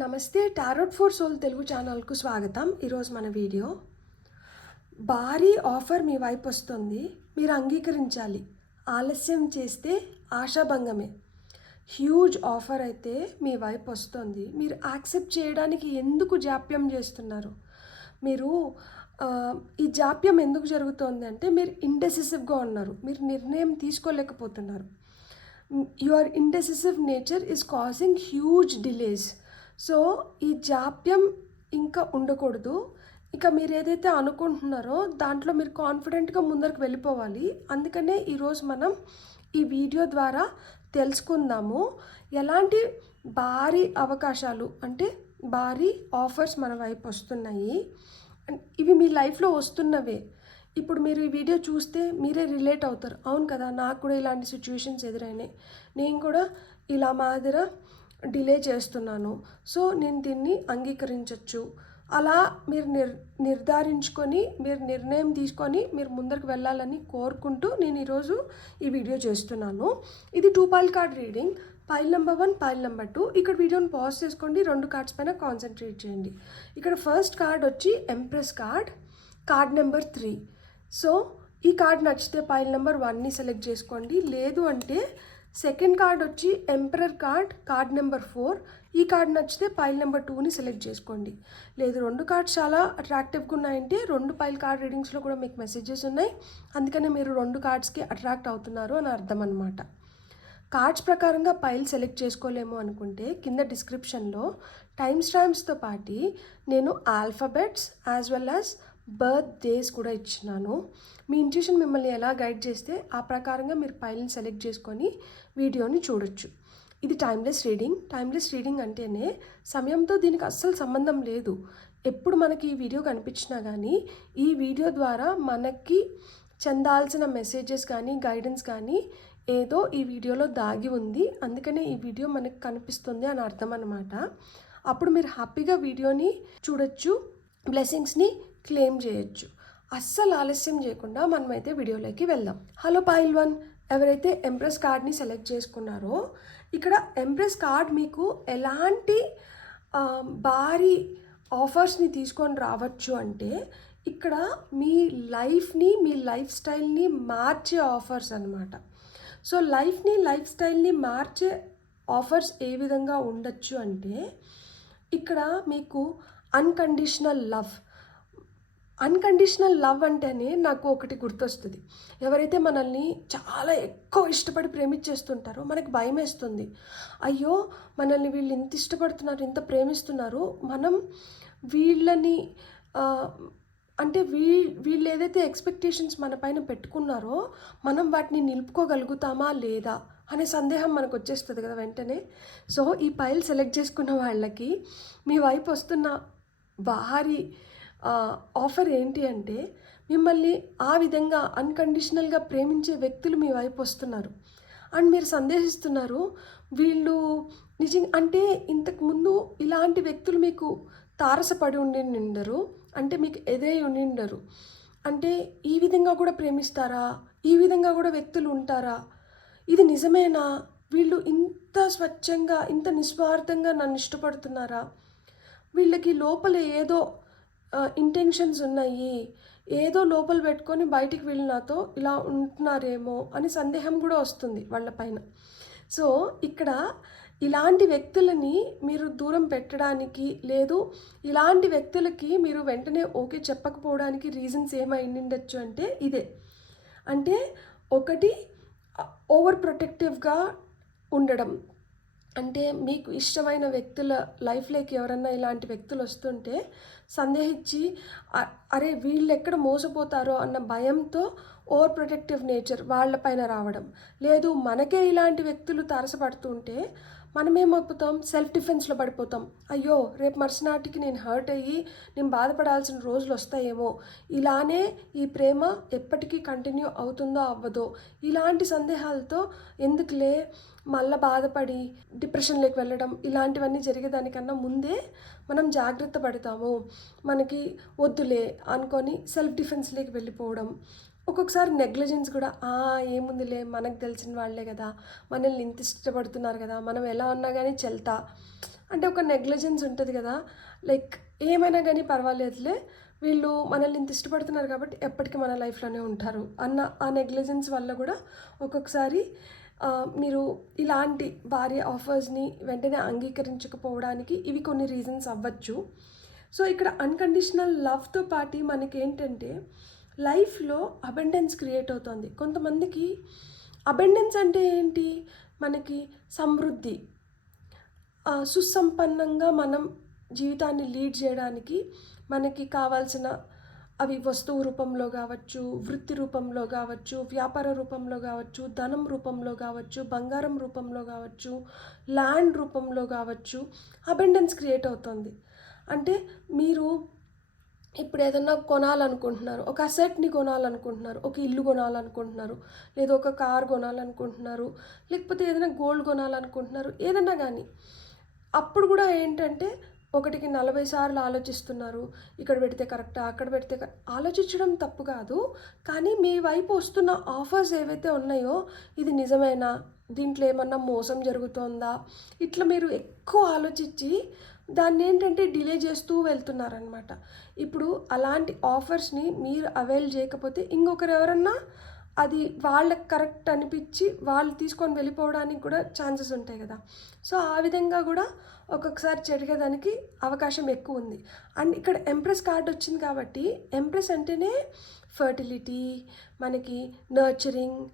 నమస్తే. Tarot for soul Telugu ఛానల్కు స్వాగతం. ఈరోజు మన వీడియో భారీ ఆఫర్ మీ వైపు వస్తుంది, మీరు అంగీకరించాలి. ఆలస్యం చేస్తే ఆశాభంగమే. హ్యూజ్ ఆఫర్ అయితే మీ వైపు వస్తుంది, మీరు యాక్సెప్ట్ చేయడానికి ఎందుకు జాప్యం చేస్తున్నారు? మీరు ఈ జాప్యం ఎందుకు జరుగుతోంది అంటే మీరు ఇండెసిసివ్గా ఉన్నారు, మీరు నిర్ణయం తీసుకోలేకపోతున్నారు. Your indecisive nature is causing huge delays. So ఈ జాప్యం ఇంకా ఉండకూడదు. ఇక మీరు ఏదైతే అనుకుంటున్నారో దాంట్లో మీరు కాన్ఫిడెంట్గా ముందరకు వెళ్ళిపోవాలి. అందుకనే ఈరోజు మనం ఈ వీడియో ద్వారా తెలుసుకుందాము ఎలాంటి భారీ అవకాశాలు అంటే భారీ ఆఫర్స్ మన వైపు వస్తున్నాయి. ఇవి మీ లైఫ్లో వస్తున్నవే. ఇప్పుడు మీరు ఈ వీడియో చూస్తే మీరే రిలేట్ అవుతారు. అవును కదా, నాకు కూడా ఇలాంటి సిచ్యువేషన్స్ ఎదురైనాయి, నేను కూడా ఇలా మాదిర డిలే చేస్తున్నాను, సో నేను దీన్ని అంగీకరించవచ్చు. అలా మీరు నిర్ధారించుకొని మీరు నిర్ణయం తీసుకొని మీరు ముందరకు వెళ్ళాలని కోరుకుంటూ నేను ఈరోజు ఈ వీడియో చేస్తున్నాను. ఇది 2 pile card reading. Pile number 1, pile number 2. ఇక్కడ వీడియోని పాజ్ చేసుకోండి, 2 కార్డ్స్ పైన కాన్సన్ట్రేట్ చేయండి. ఇక్కడ ఫస్ట్ కార్డ్ వచ్చి empress card, card number 3. So ఈ కార్డ్ నచ్చితే పైల్ నెంబర్ 1ని సెలెక్ట్ చేసుకోండి. లేదు అంటే సెకండ్ కార్డ్ వచ్చి ఎంపరర్ కార్డ్, కార్డ్ నెంబర్ 4. ఈ కార్డ్ నచ్చితే పైల్ నెంబర్ 2ని సెలెక్ట్ చేసుకోండి. లేదు 2 కార్డ్స్ చాలా అట్రాక్టివ్గా ఉన్నాయంటే 2 పైల్ కార్డ్ రీడింగ్స్లో కూడా మీకు మెసేజెస్ ఉన్నాయి, అందుకనే మీరు 2 కార్డ్స్కి అట్రాక్ట్ అవుతున్నారు అని అర్థం అనమాట. కార్డ్స్ ప్రకారంగా పైల్ సెలెక్ట్ చేసుకోలేము అనుకుంటే కింద డిస్క్రిప్షన్లో టైమ్ స్టాంప్స్తో పాటు నేను alphabets as well as birth days కూడా ఇచ్చినాను. మీ ఇంట్యూషన్ మిమ్మల్ని ఎలా గైడ్ చేస్తే ఆ ప్రకారంగా మీరు పైల్ని సెలెక్ట్ చేసుకొని వీడియోని చూడొచ్చు. ఇది టైమ్లెస్ రీడింగ్. టైమ్లెస్ రీడింగ్ అంటేనే సమయంతో దీనికి అస్సలు సంబంధం లేదు. ఎప్పుడు మనకి ఈ వీడియో కనిపించినా కానీ ఈ వీడియో ద్వారా మనకి చెందాల్సిన మెసేజెస్ కానీ గైడెన్స్ కానీ ఏదో ఈ వీడియోలో దాగి ఉంది, అందుకనే ఈ వీడియో మనకు కనిపిస్తుంది అని అర్థం అన్నమాట. అప్పుడు మీరు హ్యాపీగా వీడియోని చూడొచ్చు, బ్లెస్సింగ్స్ని క్లెయిమ్ చేయొచ్చు. అస్సలు ఆలస్యం చేయకుండా మనమైతే వీడియోలోకి వెళ్దాం. హలో పైల్ 1, ఎవరైతే ఎంప్రెస్ కార్డ్ని సెలెక్ట్ చేసుకున్నారో ఇక్కడ ఎంప్రెస్ కార్డ్ మీకు ఎలాంటి భారీ ఆఫర్స్ని తీసుకొని రావచ్చు అంటే ఇక్కడ మీ లైఫ్ని మీ లైఫ్ స్టైల్ని మార్చే ఆఫర్స్ అన్నమాట. సో లైఫ్ స్టైల్ని మార్చే ఆఫర్స్ ఏ విధంగా ఉండొచ్చు అంటే ఇక్కడ మీకు అన్కండిషనల్ లవ్ అంటేనే నాకు ఒకటి గుర్తొస్తుంది. ఎవరైతే మనల్ని చాలా ఎక్కువ ఇష్టపడి ప్రేమించేస్తుంటారో మనకి భయం వేస్తుంది. అయ్యో మనల్ని వీళ్ళు ఇంత ఇష్టపడుతున్నారు, ఇంత ప్రేమిస్తున్నారు, మనం వీళ్ళని అంటే వీళ్ళు ఏదైతే ఎక్స్పెక్టేషన్స్ మన పైన పెట్టుకున్నారో మనం వాటిని నిలుపుకోగలుగుతామా లేదా అనే సందేహం మనకు వచ్చేస్తుంది కదా వెంటనే. సో ఈ పైల్ సెలెక్ట్ చేసుకున్న వాళ్ళకి మీ వైపు వస్తున్న భారీ ఆఫర్ ఏంటి అంటే మిమ్మల్ని ఆ విధంగా అన్కండిషనల్గా ప్రేమించే వ్యక్తులు మీ వైపు వస్తున్నారు. అండ్ మీరు సందేహిస్తున్నారు వీళ్ళు నిజంగా అంటే ఇంతకుముందు ఇలాంటి వ్యక్తులు మీకు తారసపడి ఉండిండరు, అంటే మీకు ఎదే ఉండిండరు. అంటే ఈ విధంగా కూడా ప్రేమిస్తారా, ఈ విధంగా కూడా వ్యక్తులు ఉంటారా, ఇది నిజమేనా, వీళ్ళు ఇంత స్వచ్ఛంగా ఇంత నిస్వార్థంగా నన్ను ఇష్టపడుతున్నారా, వీళ్ళకి లోపల ఏదో ఇంటెన్షన్స్ ఉన్నాయి, ఏదో లోపల పెట్టుకొని బయటికి వీళ్ళు నాతో ఇలా ఉంటున్నారేమో అని సందేహం కూడా వస్తుంది వాళ్ళ పైన. సో ఇక్కడ ఇలాంటి వ్యక్తులని మీరు దూరం పెట్టడానికి లేదు, ఇలాంటి వ్యక్తులకి మీరు వెంటనే ఓకే చెప్పకపోవడానికి రీజన్స్ ఏమై ఉండొచ్చు అంటే ఇదే. అంటే ఒకటి ఓవర్ ప్రొటెక్టివ్గా ఉండడం, అంటే మీకు ఇష్టమైన వ్యక్తుల లైఫ్లోకి ఎవరన్నా ఇలాంటి వ్యక్తులు వస్తుంటే సందేహించి అరే వీళ్ళు ఎక్కడ మోసపోతారో అన్న భయంతో ఓవర్ ప్రొటెక్టివ్ నేచర్ వాళ్ళపైన రావడం. లేదు మనకే ఇలాంటి వ్యక్తులు తారసపడుతుంటే మనమేమైపోతాం, సెల్ఫ్ డిఫెన్స్లో పడిపోతాం. అయ్యో రేపు మరుసనాటికి నేను హర్ట్ అయ్యి నేను బాధపడాల్సిన రోజులు వస్తాయేమో, ఇలానే ఈ ప్రేమ ఎప్పటికీ కంటిన్యూ అవుతుందో అవ్వదో, ఇలాంటి సందేహాలతో ఎందుకులే మళ్ళీ బాధపడి డిప్రెషన్లోకి వెళ్ళడం, ఇలాంటివన్నీ జరిగేదానికన్నా ముందే మనం జాగ్రత్త పడతాము. మనకి వద్దులే అనుకొని సెల్ఫ్ డిఫెన్స్లోకి వెళ్ళిపోవడం. ఒక్కొక్కసారి నెగ్లిజెన్స్ కూడా ఏముందిలే మనకు తెలిసిన వాళ్ళే కదా, మనల్ని ఇంత ఇష్టపడుతున్నారు కదా, మనం ఎలా ఉన్నా కానీ చెల్తా అంటే ఒక నెగ్లిజెన్స్ ఉంటుంది కదా, లైక్ ఏమైనా కానీ పర్వాలేదులే, వీళ్ళు మనల్ని ఇంత ఇష్టపడుతున్నారు కాబట్టి ఎప్పటికీ మన లైఫ్లోనే ఉంటారు అన్న ఆ నెగ్లిజెన్స్ వల్ల కూడా ఒక్కొక్కసారి మీరు ఇలాంటి భారీ ఆఫర్స్ని వెంటనే అంగీకరించకపోవడానికి ఇవి కొన్ని రీజన్స్ అవ్వచ్చు. సో ఇక్కడ అన్కండిషనల్ లవ్తో పాటు మనకేంటంటే లైఫ్లో అబెండెన్స్ క్రియేట్ అవుతుంది. కొంతమందికి అబెండెన్స్ అంటే ఏంటి, మనకి సమృద్ధి, సుసంపన్నంగా మనం జీవితాన్ని లీడ్ చేయడానికి మనకి కావాల్సిన అవి వస్తువు రూపంలో కావచ్చు, వృత్తి రూపంలో కావచ్చు, వ్యాపార రూపంలో కావచ్చు, ధనం రూపంలో కావచ్చు, బంగారం రూపంలో కావచ్చు, ల్యాండ్ రూపంలో కావచ్చు, అబెండెన్స్ క్రియేట్ అవుతుంది. అంటే మీరు ఇప్పుడు ఏదన్నా కొనాలనుకుంటున్నారు, ఒక అసెట్ని కొనాలనుకుంటున్నారు, ఒక ఇల్లు కొనాలనుకుంటున్నారు, లేదా ఒక కార్ కొనాలనుకుంటున్నారు, లేకపోతే ఏదైనా గోల్డ్ కొనాలనుకుంటున్నారు, ఏదన్నా కానీ అప్పుడు కూడా ఏంటంటే ఒకటికి 40 సార్లు ఆలోచిస్తున్నారు. ఇక్కడ పెడితే కరెక్టా, అక్కడ పెడితే ఆలోచించడం తప్పు కాదు, కానీ మీ వైపు వస్తున్న ఆఫర్స్ ఏవైతే ఉన్నాయో ఇది నిజమేనా, దీంట్లో ఏమన్నా మోసం జరుగుతోందా, ఇట్లా మీరు ఎక్కువ ఆలోచించి దాన్ని ఏంటంటే డిలే చేస్తూ వెళ్తున్నారనమాట. ఇప్పుడు అలాంటి ఆఫర్స్ని మీరు అవైల్ చేయకపోతే ఇంకొకరు ఎవరన్నా అది వాళ్ళకి కరెక్ట్ అనిపించి వాళ్ళు తీసుకొని వెళ్ళిపోవడానికి కూడా ఛాన్సెస్ ఉంటాయి కదా. సో ఆ విధంగా కూడా ఒక్కొక్కసారి జరిగేదానికి అవకాశం ఎక్కువ ఉంది. అండ్ ఇక్కడ ఎంప్రెస్ కార్డ్ వచ్చింది కాబట్టి ఎంప్రెస్ అంటేనే ఫర్టిలిటీ, మనకి నర్చరింగ్,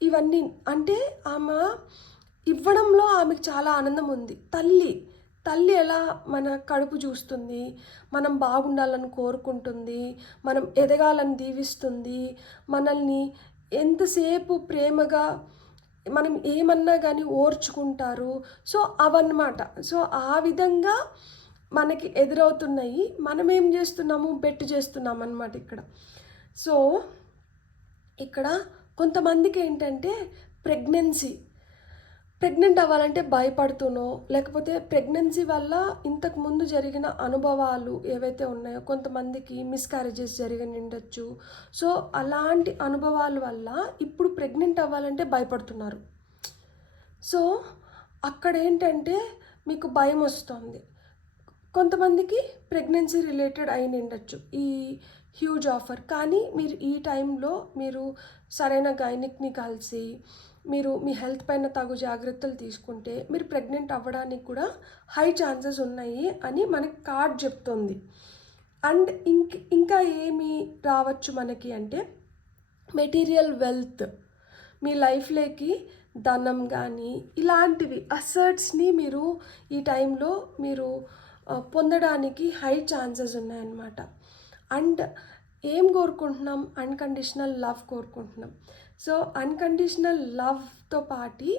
ఇవన్నీ అంటే ఆమె ఇవ్వడంలో ఆమెకు చాలా ఆనందం ఉంది. తల్లి ఎలా మన కడుపు చూస్తుంది, మనం బాగుండాలని కోరుకుంటుంది, మనం ఎదగాలని దీవిస్తుంది, మనల్ని ఎంతసేపు ప్రేమగా మనం ఏమన్నా కానీ ఓర్చుకుంటారు. సో అవన్నమాట. సో ఆ విధంగా మనకి ఎదురవుతున్నాయి. మనం ఏం చేస్తున్నాము, బెట్ చేస్తున్నాం అన్నమాట ఇక్కడ. సో ఇక్కడ కొంతమందికి ఏంటంటే ప్రెగ్నెంట్ అవ్వాలంటే భయపడుతూనో, లేకపోతే ప్రెగ్నెన్సీ వల్ల ఇంతకుముందు జరిగిన అనుభవాలు ఏవైతే ఉన్నాయో, కొంతమందికి మిస్క్యారేజెస్ జరిగి ఉండొచ్చు. సో అలాంటి అనుభవాల వల్ల ఇప్పుడు ప్రెగ్నెంట్ అవ్వాలంటే భయపడుతున్నారు. సో అక్కడ ఏంటంటే మీకు భయం వస్తుంది. కొంతమందికి ప్రెగ్నెన్సీ రిలేటెడ్ అయిన ఉండొచ్చు ఈ హ్యూజ్ ఆఫర్, కానీ మీరు ఈ టైంలో మీరు సరైన గైనిక్ని కలిసి మీరు మీ హెల్త్ పైన తగు జాగ్రత్తలు తీసుకుంటే మీరు ప్రెగ్నెంట్ అవ్వడానికి కూడా హై ఛాన్సెస్ ఉన్నాయి అని మనకి కార్డ్ చెప్తుంది. అండ్ ఇంకా ఏమి రావచ్చు మనకి అంటే మెటీరియల్ వెల్త్, మీ లైఫ్లోకి ధనం కానీ ఇలాంటివి అసెట్స్ని మీరు ఈ టైంలో మీరు పొందడానికి హై ఛాన్సెస్ ఉన్నాయన్నమాట. అండ్ ఏం కోరుకుంటున్నాం, అన్కండిషనల్ లవ్ కోరుకుంటున్నాం. సో అన్కండిషనల్ లవ్తో పాటు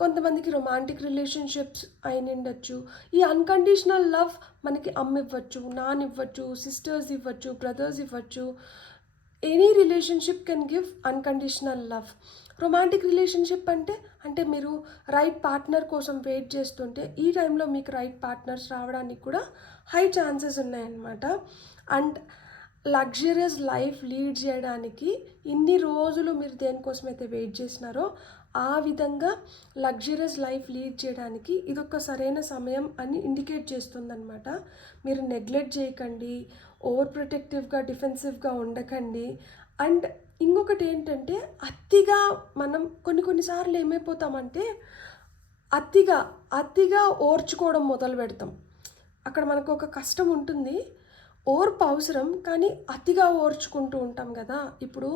కొంతమందికి రొమాంటిక్ రిలేషన్షిప్స్ అయిన ఉండొచ్చు. ఈ అన్కండిషనల్ లవ్ మనకి అమ్మ ఇవ్వచ్చు, నాన్న ఇవ్వచ్చు, సిస్టర్స్ ఇవ్వచ్చు, బ్రదర్స్ ఇవ్వచ్చు. Any relationship can give unconditional love. Romantic relationship అంటే మీరు రైట్ పార్ట్నర్ కోసం వెయిట్ చేస్తుంటే ఈ టైంలో మీకు రైట్ పార్ట్నర్స్ రావడానికి కూడా హై ఛాన్సెస్ ఉన్నాయన్నమాట. అండ్ లగ్జరియస్ లైఫ్ లీడ్ చేయడానికి ఇన్ని రోజులు మీరు దేనికోసమైతే వెయిట్ చేసినారో ఆ విధంగా లగ్జరియస్ లైఫ్ లీడ్ చేయడానికి ఇదొక సరైన సమయం అని ఇండికేట్ చేస్తుందన్నమాట. మీరు నెగ్లెక్ట్ చేయకండి, ఓవర్ ప్రొటెక్టివ్గా డిఫెన్సివ్గా ఉండకండి. అండ్ ఇంకొకటి ఏంటంటే అతిగా మనం కొన్నిసార్లు ఏమైపోతామంటే అతిగా ఓర్చుకోవడం మొదలు పెడతాం. అక్కడ మనకు ఒక కష్టం ఉంటుంది, ఓర్పు అవసరం, కానీ అతిగా ఓర్చుకుంటూ ఉంటాం కదా. ఇప్పుడు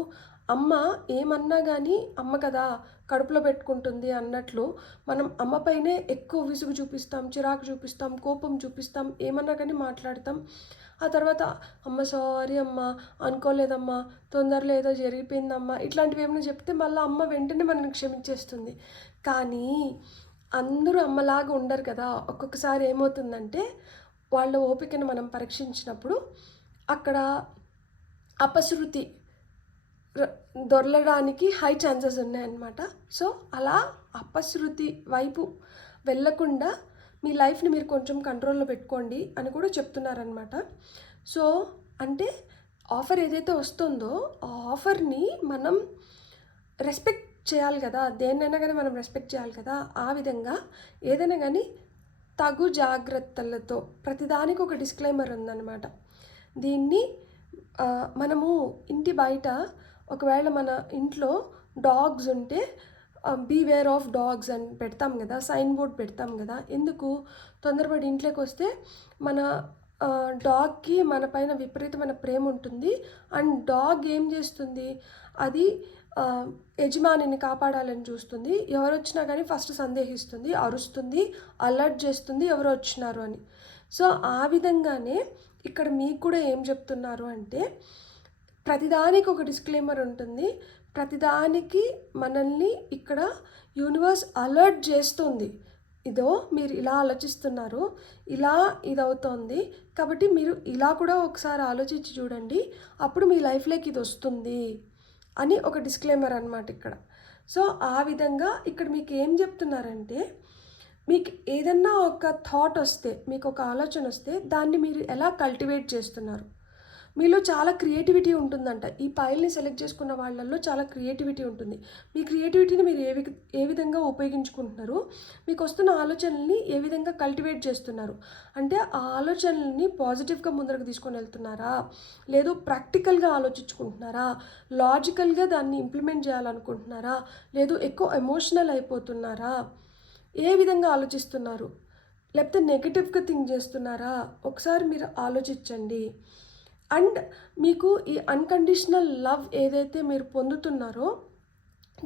అమ్మ ఏమన్నా కానీ అమ్మ కదా కడుపులో పెట్టుకుంటుంది అన్నట్లు మనం అమ్మపైనే ఎక్కువ విసుగు చూపిస్తాం, చిరాకు చూపిస్తాం, కోపం చూపిస్తాం, ఏమన్నా కానీ మాట్లాడతాం. ఆ తర్వాత అమ్మ సారీ అమ్మ, అనుకోలేదమ్మా, తొందరలో ఏదో జరిగిపోయిందమ్మా, ఇట్లాంటివి ఏమైనా చెప్తే మళ్ళీ అమ్మ వెంటనే మనల్ని క్షమించేస్తుంది. కానీ అందరూ అమ్మలాగా ఉండరు కదా. ఒక్కొక్కసారి ఏమవుతుందంటే వాళ్ళ ఓపికను మనం పరీక్షించినప్పుడు అక్కడ అపశృతి దొరలడానికి హై ఛాన్సెస్ ఉన్నాయన్నమాట. సో అలా అపశృతి వైపు వెళ్ళకుండా మీ లైఫ్ని మీరు కొంచెం కంట్రోల్లో పెట్టుకోండి అని కూడా చెప్తున్నారనమాట. సో అంటే ఆఫర్ ఏదైతే వస్తుందో ఆ ఆఫర్ని మనం రెస్పెక్ట్ చేయాలి కదా. దేన్నైనా కానీ మనం రెస్పెక్ట్ చేయాలి కదా. ఆ విధంగా ఏదైనా కానీ తగు జాగ్రత్తలతో ప్రతిదానికి ఒక డిస్క్లైమర్ ఉందన్నమాట. దీన్ని మనము ఇంటి బయట ఒకవేళ మన ఇంట్లో డాగ్స్ ఉంటే బీవేర్ ఆఫ్ డాగ్స్ అని పెడతాం కదా, సైన్ బోర్డ్ పెడతాం కదా. ఎందుకు? తొందరపడి ఇంట్లోకి వస్తే మన డాగ్కి మన పైన విపరీతమైన ప్రేమ ఉంటుంది. అండ్ డాగ్ ఏం చేస్తుంది, అది యజమానిని కాపాడాలని చూస్తుంది. ఎవరు వచ్చినా కానీ ఫస్ట్ సందేహిస్తుంది, అరుస్తుంది, అలర్ట్ చేస్తుంది ఎవరు వచ్చినారు అని. సో ఆ విధంగానే ఇక్కడ మీకు కూడా ఏం చెప్తున్నారు అంటే, ప్రతిదానికి ఒక డిస్క్లైమర్ ఉంటుంది. ప్రతిదానికి మనల్ని ఇక్కడ యూనివర్స్ అలర్ట్ చేస్తుంది. ఇదో మీరు ఇలా ఆలోచిస్తున్నారు, ఇలా ఇదవుతోంది కాబట్టి మీరు ఇలా కూడా ఒకసారి ఆలోచించి చూడండి, అప్పుడు మీ లైఫ్లోకి ఇది వస్తుంది అని ఒక డిస్క్లైమర్ అనమాట ఇక్కడ. సో ఆ విధంగా ఇక్కడ మీకు ఏం చెప్తున్నారంటే, మీకు ఏదన్నా ఒక థాట్ వస్తే, మీకు ఒక ఆలోచన వస్తే దాన్ని మీరు ఎలా కల్టివేట్ చేస్తున్నారు. మీలో చాలా క్రియేటివిటీ ఉంటుందంట. ఈ పైల్ని సెలెక్ట్ చేసుకున్న వాళ్ళల్లో చాలా క్రియేటివిటీ ఉంటుంది. మీ క్రియేటివిటీని మీరు ఏ విధంగా ఉపయోగించుకుంటున్నారు, మీకు వస్తున్న ఆలోచనల్ని ఏ విధంగా కల్టివేట్ చేస్తున్నారు. అంటే ఆ ఆలోచనల్ని పాజిటివ్గా ముందరకు తీసుకొని వెళ్తున్నారా, లేదు ప్రాక్టికల్గా ఆలోచించుకుంటున్నారా, లాజికల్గా దాన్ని ఇంప్లిమెంట్ చేయాలనుకుంటున్నారా, లేదు ఎక్కువ ఎమోషనల్ అయిపోతున్నారా, ఏ విధంగా ఆలోచిస్తున్నారు, లేకపోతే నెగిటివ్గా థింక్ చేస్తున్నారా, ఒకసారి మీరు ఆలోచించండి. అండ్ మీకు ఈ అన్కండిషనల్ లవ్ ఏదైతే మీరు పొందుతున్నారో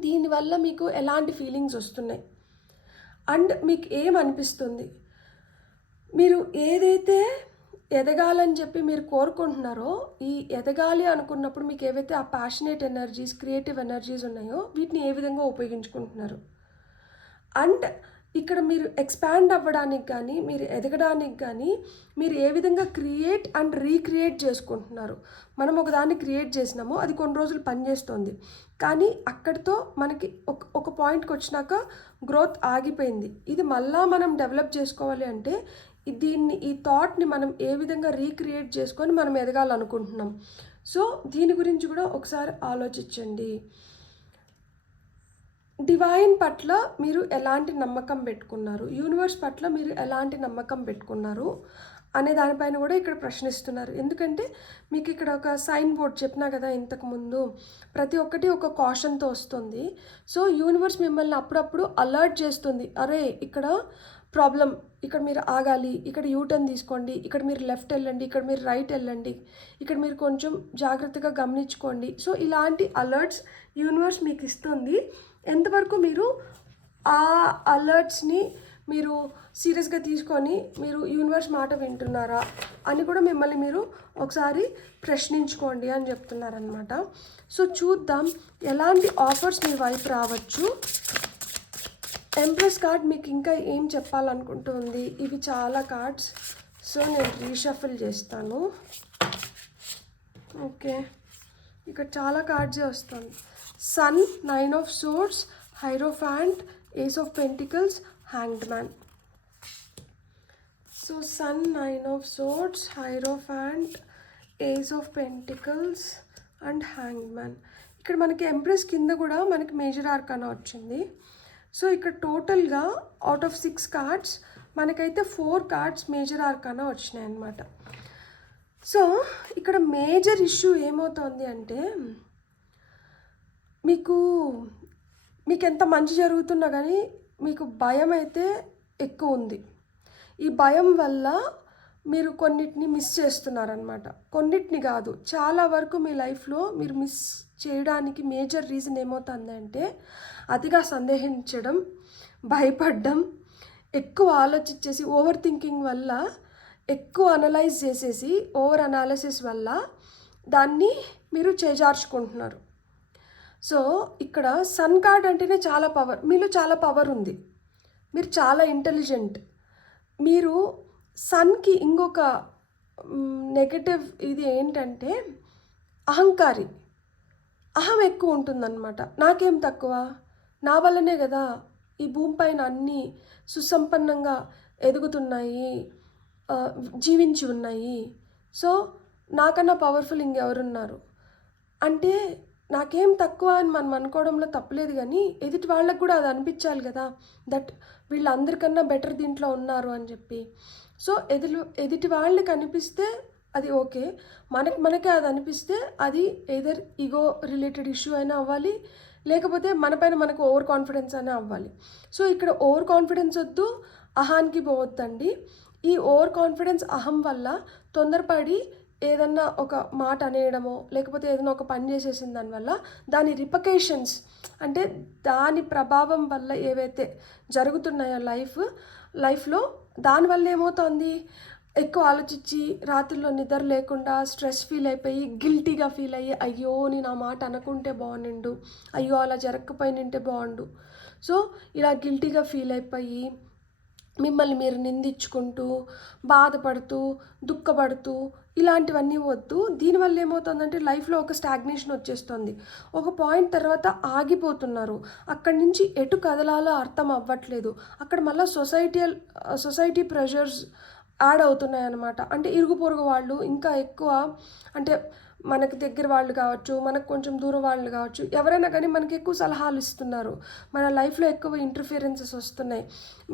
దీనివల్ల మీకు ఎలాంటి ఫీలింగ్స్ వస్తున్నాయి, అండ్ మీకు ఏమనిపిస్తుంది, మీరు ఏదైతే ఎదగాలని చెప్పి మీరు కోరుకుంటున్నారో, ఈ ఎదగాలి అనుకున్నప్పుడు మీకు ఏవైతే ఆ ప్యాషనేట్ ఎనర్జీస్, క్రియేటివ్ ఎనర్జీస్ ఉన్నాయో వీటిని ఏ విధంగా ఉపయోగించుకుంటున్నారు. అండ్ ఇక్కడ మీరు ఎక్స్పాండ్ అవ్వడానికి కానీ, మీరు ఎదగడానికి కానీ మీరు ఏ విధంగా క్రియేట్ అండ్ రీక్రియేట్ చేసుకుంటున్నారు. మనం ఒకదాన్ని క్రియేట్ చేసినాము, అది కొన్ని రోజులు పనిచేస్తుంది, కానీ అక్కడితో మనకి ఒక పాయింట్కి వచ్చినాక గ్రోత్ ఆగిపోయింది. ఇది మళ్ళా మనం డెవలప్ చేసుకోవాలి అంటే ఈ థాట్ని మనం ఏ విధంగా రీక్రియేట్ చేసుకొని మనం ఎదగాలనుకుంటున్నాం. సో దీని గురించి కూడా ఒకసారి ఆలోచించండి. డివైన్ పట్ల మీరు ఎలాంటి నమ్మకం పెట్టుకున్నారు, యూనివర్స్ పట్ల మీరు ఎలాంటి నమ్మకం పెట్టుకున్నారు అనే దానిపైన కూడా ఇక్కడ ప్రశ్నిస్తున్నారు. ఎందుకంటే మీకు ఇక్కడ ఒక సైన్ బోర్డ్ చెప్పినా కదా ఇంతకుముందు, ప్రతి ఒక్కటి ఒక కాషన్తో వస్తుంది. సో యూనివర్స్ మిమ్మల్ని అప్పుడప్పుడు అలర్ట్ చేస్తుంది, అరే ఇక్కడ ప్రాబ్లం, ఇక్కడ మీరు ఆగాలి, ఇక్కడ యూటర్న్ తీసుకోండి, ఇక్కడ మీరు లెఫ్ట్ వెళ్ళండి, ఇక్కడ మీరు రైట్ వెళ్ళండి, ఇక్కడ మీరు కొంచెం జాగ్రత్తగా గమనించుకోండి. సో ఇలాంటి అలర్ట్స్ యూనివర్స్ మీకు ఇస్తుంది. ఎంతవరకు మీరు ఆ అలర్ట్స్ని మీరు సీరియస్గా తీసుకొని మీరు యూనివర్స్ మాట వింటున్నారా అని కూడా మిమ్మల్ని మీరు ఒకసారి ప్రశ్నించుకోండి అని చెప్తున్నారనమాట. సో చూద్దాం ఎలాంటి ఆఫర్స్ మీ వైపు రావచ్చు. ఎంప్రెస్ కార్డ్ మీకు ఇంకా ఏం చెప్పాలనుకుంటుంది. ఇవి చాలా కార్డ్స్, సో నేను రీషఫిల్ చేస్తాను. ఓకే, ఇక్కడ చాలా కార్డ్సే వస్తుంది. Sun, 9 of swords, hierophant, ace of pentacles, hanged man. So sun, 9 of swords, hierophant, ace of pentacles and hanged man. ఇక్కడ మనకి ఎంప్రెస్ కింద కూడా మనకి మేజర్ ఆర్కానా వచ్చింది. సో ఇక్కడ టోటల్గా అవుట్ ఆఫ్ 6 కార్డ్స్ మనకైతే 4 కార్డ్స్ మేజర్ ఆర్కానా వచ్చినాయి అన్నమాట. సో ఇక్కడ మేజర్ ఇష్యూ ఏమవుతుంది అంటే, మీకు ఎంత మంచి జరుగుతున్నా కానీ మీకు భయం అయితే ఎక్కువ ఉంది. ఈ భయం వల్ల మీరు కొన్నిటిని మిస్ చేస్తున్నారనమాట. కొన్నిటిని కాదు, చాలా వరకు మీ లైఫ్లో మీరు మిస్ చేయడానికి మేజర్ రీజన్ ఏమవుతుందంటే, అతిగా సందేహించడం, భయపడడం, ఎక్కువ ఆలోచించేసి ఓవర్ థింకింగ్ వల్ల, ఎక్కువ అనలైజ్ చేసేసి ఓవర్ అనాలిసిస్ వల్ల దాన్ని మీరు చేజార్చుకుంటున్నారు. సో ఇక్కడ సన్ కార్డ్ అంటేనే చాలా పవర్, మీలో చాలా పవర్ ఉంది, మీరు చాలా ఇంటెలిజెంట్. మీరు సన్కి ఇంకొక నెగటివ్ ఇది ఏంటంటే అహంకారి, అహం ఎక్కువ ఉంటుందన్నమాట. నాకేం తక్కువ, నా వల్లనే కదా ఈ భూమిపైన అన్నీ సుసంపన్నంగా ఎదుగుతున్నాయి, జీవించి ఉన్నాయి. సో నాకన్నా పవర్ఫుల్ ఇంకెవరున్నారు అంటే నాకేం తక్కువ అని మనం అనుకోవడంలో తప్పలేదు, కానీ ఎదుటి వాళ్ళకు కూడా అది అనిపించాలి కదా, దట్ వీళ్ళందరికన్నా బెటర్ దీంట్లో ఉన్నారు అని చెప్పి. సో ఎదుటి వాళ్ళకి అనిపిస్తే అది ఓకే, మనకే అది అనిపిస్తే అది ఎయిదర్ ఈగో రిలేటెడ్ ఇష్యూ అయినా అవ్వాలి, లేకపోతే మనపైన మనకు ఓవర్ కాన్ఫిడెన్స్ అయినా అవ్వాలి. సో ఇక్కడ ఓవర్ కాన్ఫిడెన్స్ వద్దు, అహానికి పోవద్దండి. ఈ ఓవర్ కాన్ఫిడెన్స్ అహం వల్ల తొందరపడి ఏదన్నా ఒక మాట అనేయడమో, లేకపోతే ఏదైనా ఒక పని చేసేసిన దానివల్ల దాని రిపకేషన్స్ అంటే దాని ప్రభావం వల్ల ఏవైతే జరుగుతున్నాయో లైఫ్లో దానివల్ల ఏమవుతుంది, ఎక్కువ ఆలోచించి రాత్రిలో నిద్ర లేకుండా స్ట్రెస్ ఫీల్ అయిపోయి గిల్టీగా ఫీల్ అయ్యి అయ్యో నేను ఆ మాట అనుకుంటే బాగుండు, అయ్యో అలా జరగకపోయినంటే బాగుండు. సో ఇలా గిల్టీగా ఫీల్ అయిపోయి మిమ్మల్ని మీరు నిందించుకుంటూ బాధపడుతూ దుఃఖపడుతూ ఇలాంటివన్నీ వద్దు. దీనివల్ల ఏమవుతుందంటే లైఫ్లో ఒక స్టాగ్నేషన్ వచ్చేస్తుంది. ఒక పాయింట్ తర్వాత ఆగిపోతున్నారు, అక్కడి నుంచి ఎటు కదలాలో అర్థం అవ్వట్లేదు. అక్కడ మళ్ళీ సొసైటీ ప్రెషర్స్ యాడ్ అవుతున్నాయి అన్నమాట. అంటే ఇరుగు పొరుగు వాళ్ళు ఇంకా ఎక్కువ, అంటే మనకు దగ్గర వాళ్ళు కావచ్చు, మనకు కొంచెం దూరం వాళ్ళు కావచ్చు, ఎవరైనా కానీ మనకి ఎక్కువ సలహాలు ఇస్తున్నారు, మన లైఫ్లో ఎక్కువ ఇంటర్ఫియరెన్సెస్ వస్తున్నాయి.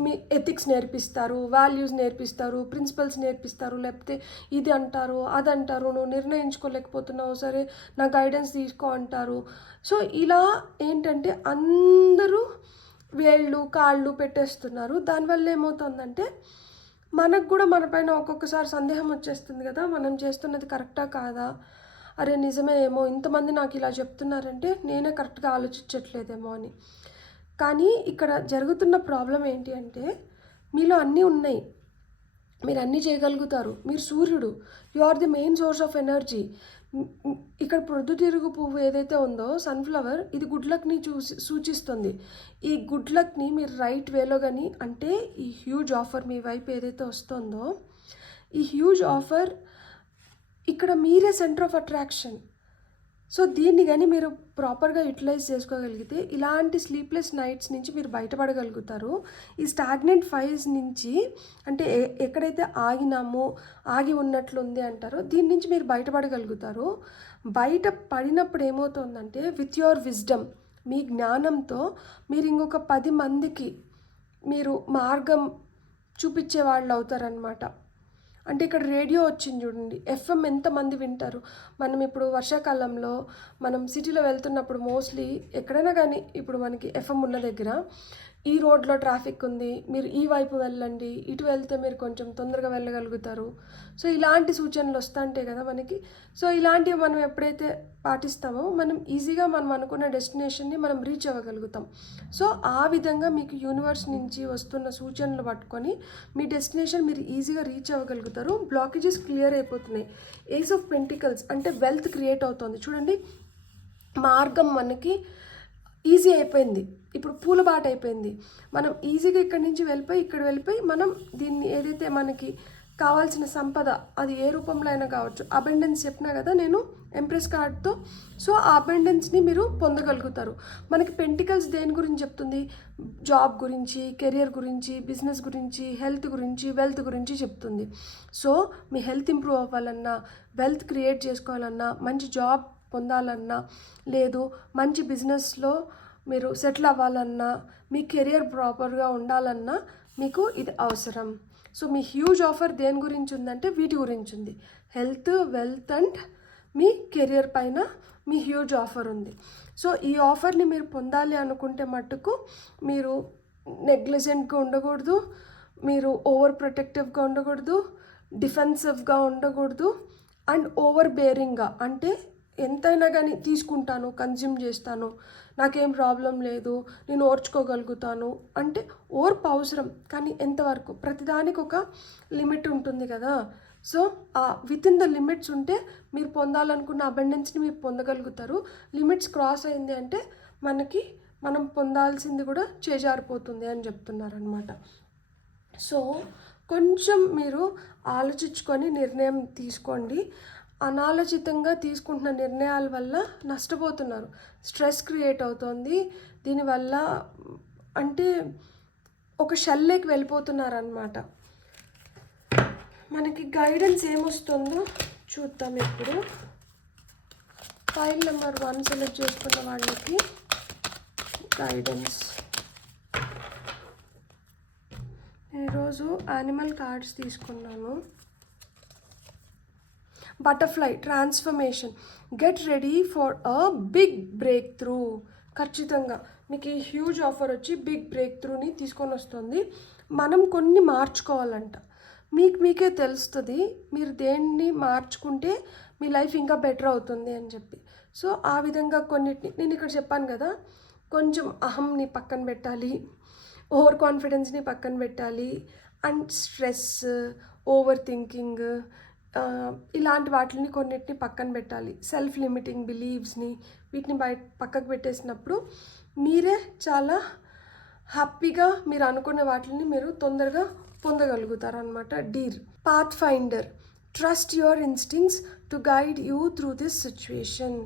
మీ ఎథిక్స్ నేర్పిస్తారు, వాల్యూస్ నేర్పిస్తారు, ప్రిన్సిపల్స్ నేర్పిస్తారు, లేకపోతే ఇది అంటారు అది అంటారు, నువ్వు నిర్ణయించుకోలేకపోతున్నావు సరే నా గైడెన్స్ తీసుకో అంటారు. సో ఇలా ఏంటంటే అందరూ వేళ్ళు కాళ్ళు పెట్టేస్తున్నారు. దానివల్ల ఏమవుతుందంటే మనకు కూడా మనపైన ఒక్కొక్కసారి సందేహం వచ్చేస్తుంది కదా, మనం చేస్తున్నది కరెక్టా కాదా, అరే నిజమే ఏమో, ఇంతమంది నాకు ఇలా చెప్తున్నారంటే నేనే కరెక్ట్గా ఆలోచించట్లేదేమో అని. కానీ ఇక్కడ జరుగుతున్న ప్రాబ్లం ఏంటి అంటే మీలో అన్నీ ఉన్నాయి, మీరు అన్నీ చేయగలుగుతారు, మీరు సూర్యుడు, you are the main source of energy. ఇక్కడ ప్రొద్దుతిరుగు పువ్వు ఏదైతే ఉందో సన్ఫ్లవర్, ఇది గుడ్ లక్ని సూచిస్తుంది. ఈ గుడ్ లక్ని మీరు రైట్ వేలో కానీ, అంటే ఈ హ్యూజ్ ఆఫర్ మీ వైపు ఏదైతే వస్తుందో ఈ హ్యూజ్ ఆఫర్ ఇక్కడ మీరే సెంటర్ ఆఫ్ అట్రాక్షన్. సో దీన్ని కానీ మీరు ప్రాపర్గా యూటిలైజ్ చేసుకోగలిగితే ఇలాంటి స్లీప్లెస్ నైట్స్ నుంచి మీరు బయటపడగలుగుతారు. ఈ స్టాగ్నెంట్ ఫైజ్ నుంచి, అంటే ఎక్కడైతే ఆగి ఉన్నట్లుంది అంటారో దీని నుంచి మీరు బయటపడగలుగుతారు. బయట పడినప్పుడు ఏమవుతుందంటే విత్ యువర్ విజ్డమ్, మీ జ్ఞానంతో మీరు ఇంకొక 10 మందికి మీరు మార్గం చూపించే వాళ్ళు అవుతారనమాట. అంటే ఇక్కడ రేడియో వచ్చింది చూడండి, ఎఫ్ఎం ఎంతమంది వింటారు. మనం ఇప్పుడు వర్షాకాలంలో మనం సిటీలో వెళ్తున్నప్పుడు మోస్ట్లీ ఎక్కడైనా కానీ ఇప్పుడు మనకి ఎఫ్ఎం ఉన్న దగ్గర ఈ రోడ్లో ట్రాఫిక్ ఉంది, మీరు ఈ వైపు వెళ్ళండి, ఇటు వెళ్తే మీరు కొంచెం తొందరగా వెళ్ళగలుగుతారు. సో ఇలాంటి సూచనలు వస్తుంటాయి కదా మనకి. సో ఇలాంటివి మనం ఎప్పుడైతే పాటిస్తామో మనం ఈజీగా మనం అనుకున్న డెస్టినేషన్ని మనం రీచ్ అవ్వగలుగుతాం. సో ఆ విధంగా మీకు యూనివర్స్ నుంచి వస్తున్న సూచనలు పట్టుకొని మీ డెస్టినేషన్ మీరు ఈజీగా రీచ్ అవ్వగలుగుతారు. బ్లాకేజెస్ క్లియర్ అయిపోతున్నాయి. ఏస్ ఆఫ్ పెంటికల్స్ అంటే వెల్త్ క్రియేట్ అవుతుంది చూడండి. మార్గం మనకి ఈజీ అయిపోయింది, ఇప్పుడు పూలబాట అయిపోయింది. మనం ఈజీగా ఇక్కడి నుంచి వెళ్ళిపోయి మనం దీన్ని ఏదైతే మనకి కావాల్సిన సంపద అది ఏ రూపంలో అయినా కావచ్చు, అబెండెన్స్ చెప్పినా కదా నేను ఎంప్రెస్ కార్డ్తో. సో ఆ అబెండెన్స్ని మీరు పొందగలుగుతారు. మనకి పెంటికల్స్ దేని గురించి చెప్తుంది, జాబ్ గురించి, కెరియర్ గురించి, బిజినెస్ గురించి, హెల్త్ గురించి, వెల్త్ గురించి చెప్తుంది. సో మీ హెల్త్ ఇంప్రూవ్ అవ్వాలన్నా, వెల్త్ క్రియేట్ చేసుకోవాలన్నా, మంచి జాబ్ పొందాలన్నా, లేదు మంచి బిజినెస్లో మీరు సెటిల్ అవ్వాలన్నా, మీ కెరియర్ ప్రాపర్గా ఉండాలన్నా మీకు ఇది అవసరం. సో మీ హ్యూజ్ ఆఫర్ దేని గురించి ఉందంటే వీటి గురించి ఉంది. Health, wealth and me career పైన మీ హ్యూజ్ ఆఫర్ ఉంది. సో ఈ ఆఫర్ని మీరు పొందాలి అనుకుంటే మట్టుకు మీరు నెగ్లిజెంట్గా ఉండకూడదు, మీరు ఓవర్ ప్రొటెక్టివ్గా ఉండకూడదు, డిఫెన్సివ్గా ఉండకూడదు, అండ్ ఓవర్ బేరింగ్గా, అంటే ఎంతైనా కానీ తీసుకుంటాను, కన్జ్యూమ్ చేస్తాను, నాకేం ప్రాబ్లం లేదు, నేను ఓర్చుకోగలుగుతాను అంటే ఓర్పు అవసరం, కానీ ఎంతవరకు, ప్రతిదానికి ఒక లిమిట్ ఉంటుంది కదా. సో ఆ విత్ ఇన్ ద లిమిట్స్ ఉంటే మీరు పొందాలనుకున్న అబెండెన్స్ని మీరు పొందగలుగుతారు. లిమిట్స్ క్రాస్ అయింది అంటే మనం పొందాల్సింది కూడా చేజారిపోతుంది అని చెప్తున్నారనమాట. సో కొంచెం మీరు ఆలోచించుకొని నిర్ణయం తీసుకోండి. అనాలోచితంగా తీసుకుంటున్న నిర్ణయాల వల్ల నష్టపోతున్నారు, స్ట్రెస్ క్రియేట్ అవుతుంది. దీనివల్ల అంటే ఒక షెల్లోకి వెళ్ళిపోతున్నారనమాట. మనకి గైడెన్స్ ఏమొస్తుందో చూద్దాం ఇప్పుడు. ఫైల్ నెంబర్ 1 సెలెక్ట్ చేసుకున్న వాళ్ళకి గైడెన్స్. ఈరోజు యానిమల్ కార్డ్స్ తీసుకున్నాను. Butterfly transformation, get ready for a big breakthrough. ఖచ్చితంగా మీకు ఈ హ్యూజ్ ఆఫర్ వచ్చి బిగ్ బ్రేక్ త్రూని తీసుకొని వస్తుంది. మనం కొన్ని మార్చుకోవాలంట. మీకే తెలుస్తుంది మీరు దేన్ని మార్చుకుంటే మీ లైఫ్ ఇంకా బెటర్ అవుతుంది అని చెప్పి. సో ఆ విధంగా కొన్నిటిని నేను ఇక్కడ చెప్పాను కదా, కొంచెం అహంని పక్కన పెట్టాలి, ఓవర్ కాన్ఫిడెన్స్ని పక్కన పెట్టాలి, అండ్ స్ట్రెస్, ఓవర్ థింకింగ్, ఇలాంటి వాటిని కొన్నిటిని పక్కన పెట్టాలి. సెల్ఫ్ లిమిటింగ్ బిలీవ్స్ని వీటిని పక్కకు పెట్టేసినప్పుడు మీరే చాలా హ్యాపీగా మీరు అనుకున్న వాటిని మీరు తొందరగా పొందగలుగుతారు అనమాట. Deer pathfinder, trust your instincts to guide you through this situation.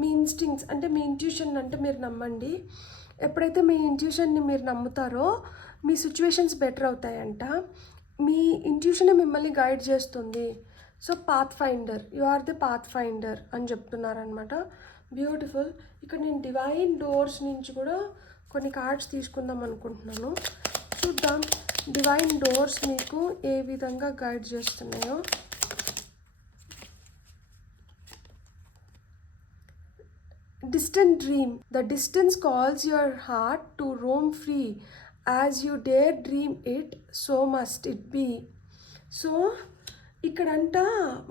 మీ ఇన్స్టింక్ట్స్ అంటే మీ ఇంట్యూషన్ అంటే మీరు నమ్మండి. ఎప్పుడైతే మీ ఇంట్యూషన్ని మీరు నమ్ముతారో మీ సిచ్యువేషన్స్ బెటర్ అవుతాయంట. మీ ఇంట్యూషనే మిమ్మల్ని గైడ్ చేస్తుంది. So pathfinder, you are the pathfinder అని చెప్తున్నారనమాట. బ్యూటిఫుల్. ఇక్కడ నేను డివైన్ డోర్స్ నుంచి కూడా కొన్ని కార్డ్స్ తీసుకుందాం అనుకుంటున్నాను. చూద్దాం డివైన్ డోర్స్ మీకు ఏ విధంగా guide చేస్తున్నాయో. Distant dream. The distance calls your heart to roam free. As you dare dream it, so must it be. So ఇక్కడంట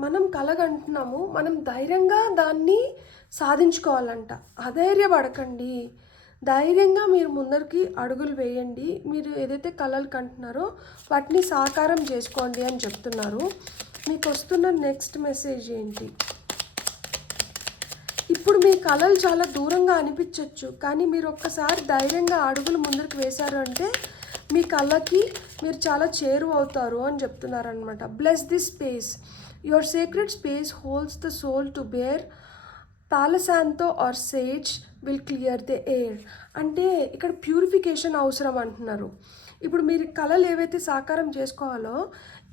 మనం కలగంటున్నాము, మనం ధైర్యంగా దాన్ని సాధించుకోవాలంట. అధైర్యపడకండి, ధైర్యంగా మీరు ముందరికి అడుగులు వేయండి. మీరు ఏదైతే కలలు కంటున్నారో వాటిని సాకారం చేసుకోండి అని చెప్తున్నారు. మీకు వస్తున్న నెక్స్ట్ మెసేజ్ ఏంటి? ఇప్పుడు మీ కలలు చాలా దూరంగా అనిపించవచ్చు, కానీ మీరు ఒక్కసారి ధైర్యంగా అడుగులు ముందరికి వేశారు అంటే మీ కళ్ళకి మీరు చాలా చేరువ అవుతారు అని చెప్తున్నారనమాట. Bless this space, your secret space holds the soul to bear palo santo or sage will clear the air. అంటే ఇక్కడ ప్యూరిఫికేషన్ అవసరం అంటున్నారు. ఇప్పుడు మీరు కళలు ఏవైతే సాకారం చేసుకోవాలో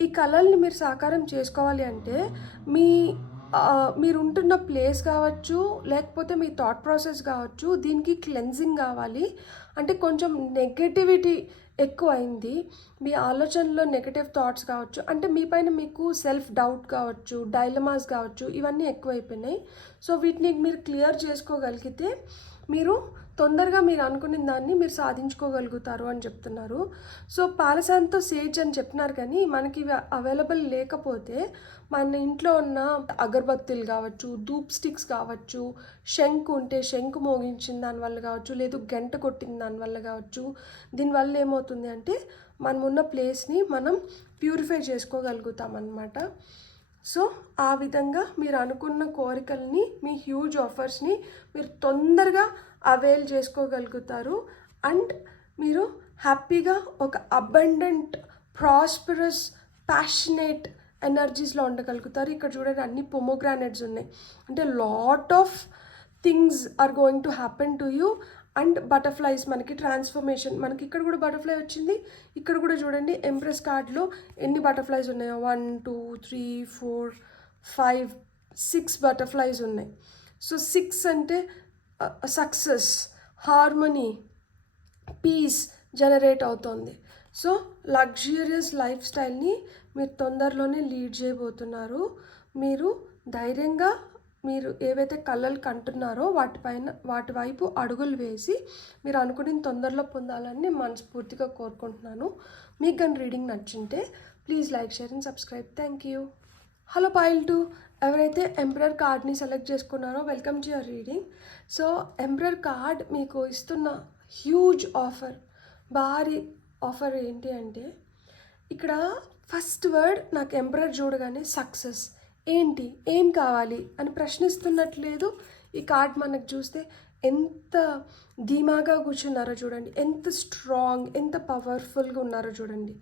ఈ కళల్ని మీరు సాకారం చేసుకోవాలి అంటే మీరు ఉంటున్న ప్లేస్ కావచ్చు, లేకపోతే మీ థాట్ ప్రాసెస్ కావచ్చు, దీనికి క్లెన్జింగ్ కావాలి. అంటే కొంచెం నెగటివిటీ ఎక్కువ అయింది, మీ ఆలోచనలో నెగటివ్ థాట్స్ కావచ్చు, అంటే మీ పైన మీకు సెల్ఫ్ డౌట్ కావచ్చు, డైలమాస్ కావచ్చు, ఇవన్నీ ఎక్కువైపోయినాయి. సో వీటిని మీరు క్లియర్ చేసుకోగలిగితే మీరు తొందరగా మీరు అనుకున్న దాన్ని మీరు సాధించుకోగలుగుతారు అని చెప్తున్నారు. సో పాలసాంతో సేజ్ అని చెప్పినారు, కానీ మనకి అవైలబుల్ లేకపోతే మన ఇంట్లో ఉన్న అగరబత్తులు కావచ్చు, ధూప్ స్టిక్స్ కావచ్చు, శంకు ఉంటే శంకు మోగించిన దానివల్ల కావచ్చు, లేదు గంట కొట్టిన దానివల్ల కావచ్చు. దీనివల్ల ఏమవుతుంది అంటే మనం ఉన్న ప్లేస్ని మనం ప్యూరిఫై చేసుకోగలుగుతాం అన్నమాట. సో ఆ విధంగా మీరు అనుకున్న కోరికల్ని, మీ హ్యూజ్ ఆఫర్స్ని మీరు తొందరగా అవైల్ చేసుకోగలుగుతారు. అండ్ మీరు హ్యాపీగా ఒక అబండెంట్, ప్రాస్పరస్, ప్యాషనేట్ ఎనర్జీస్లో ఉండగలుగుతారు. ఇక్కడ చూడండి అన్ని పొమోగ్రానైట్స్ ఉన్నాయి, అంటే lot of things are going to happen to you. And butterflies, మనకి ట్రాన్స్ఫర్మేషన్, మనకి ఇక్కడ కూడా బటర్ఫ్లై వచ్చింది. ఇక్కడ కూడా చూడండి ఎంప్రెస్ కార్డ్లో ఎన్ని బటర్ఫ్లైస్ ఉన్నాయో, 1 2 3 4 5 6 బటర్ఫ్లైస్ ఉన్నాయి. సో 6 అంటే సక్సెస్, హార్మనీ, పీస్ జనరేట్ అవుతుంది. సో లగ్జూరియస్ లైఫ్ స్టైల్ని మీరు తొందరలోనే లీడ్ చేయబోతున్నారు. మీరు ధైర్యంగా మీరు ఏవైతే కళలు కంటున్నారో వాటి వైపు అడుగులు వేసి మీరు అనుకుని తొందరలో పొందాలని మనస్ఫూర్తిగా కోరుకుంటున్నాను. మీకు కానీ రీడింగ్ నచ్చింటే please like, share and subscribe. Thank you. Hello pile 2, ఎవరైతే ఎంపరర్ కార్డ్ని సెలెక్ట్ చేసుకున్నారో welcome to your reading. So emperor card మీకు ఇస్తున్న హ్యూజ్ ఆఫర్, భారీ ఆఫర్ ఏంటి అంటే, ఇక్కడ ఫస్ట్ వర్డ్ నాకు ఎంపరర్ చూడగానే సక్సెస్. ఏంటి, ఏం కావాలి అని ప్రశ్నిస్తున్నట్లేదు. ఈ కార్డ్ మనకు చూస్తే ఎంత ధీమాగా కూర్చున్నారో చూడండి, ఎంత స్ట్రాంగ్, ఎంత పవర్ఫుల్గా ఉన్నారో చూడండి.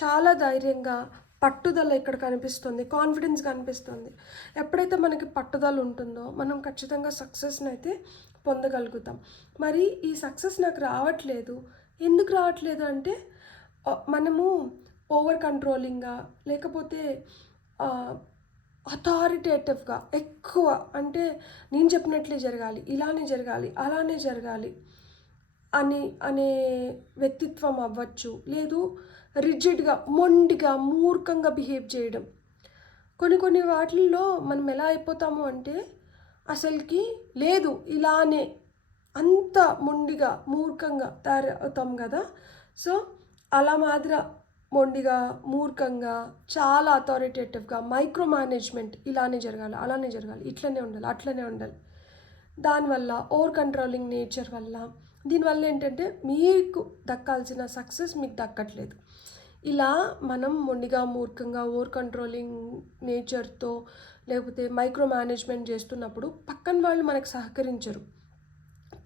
చాలా ధైర్యంగా, పట్టుదల ఇక్కడ కనిపిస్తుంది, కాన్ఫిడెన్స్ కనిపిస్తుంది. ఎప్పుడైతే మనకి పట్టుదల ఉంటుందో మనం ఖచ్చితంగా సక్సెస్ని అయితే పొందగలుగుతాం. మరి ఈ సక్సెస్ నాకు రావట్లేదు, ఎందుకు రావట్లేదు అంటే మనము ఓవర్ కంట్రోలింగ్గా, లేకపోతే అథారిటేటివ్గా ఎక్కువ, అంటే నేను చెప్పినట్లే జరగాలి, ఇలానే జరగాలి, అలానే జరగాలి అనే వ్యక్తిత్వం అవ్వచ్చు. లేదు రిజిడ్గా, మొండిగా, మూర్ఖంగా బిహేవ్ చేయడం. కొన్ని వాటిల్లో మనం ఎలా అయిపోతాము అంటే అసలుకి లేదు ఇలానే అంత మొండిగా మూర్ఖంగా తయారవుతాం కదా. సో అలా మాదిర మొండిగా, మూర్ఖంగా, చాలా అథారిటేటివ్గా, మైక్రో మేనేజ్మెంట్, ఇలానే జరగాలి, అలానే జరగాలి, ఇట్లనే ఉండాలి, అట్లనే ఉండాలి. దానివల్ల ఓవర్ కంట్రోలింగ్ నేచర్ వల్ల, దీనివల్ల ఏంటంటే మీకు దక్కాల్సిన సక్సెస్ మీకు దక్కట్లేదు. ఇలా మనం మొండిగా, మూర్ఖంగా, ఓవర్ కంట్రోలింగ్ నేచర్తో లేకపోతే మైక్రో మేనేజ్మెంట్ చేస్తున్నప్పుడు పక్కన వాళ్ళు మనకు సహకరించరు,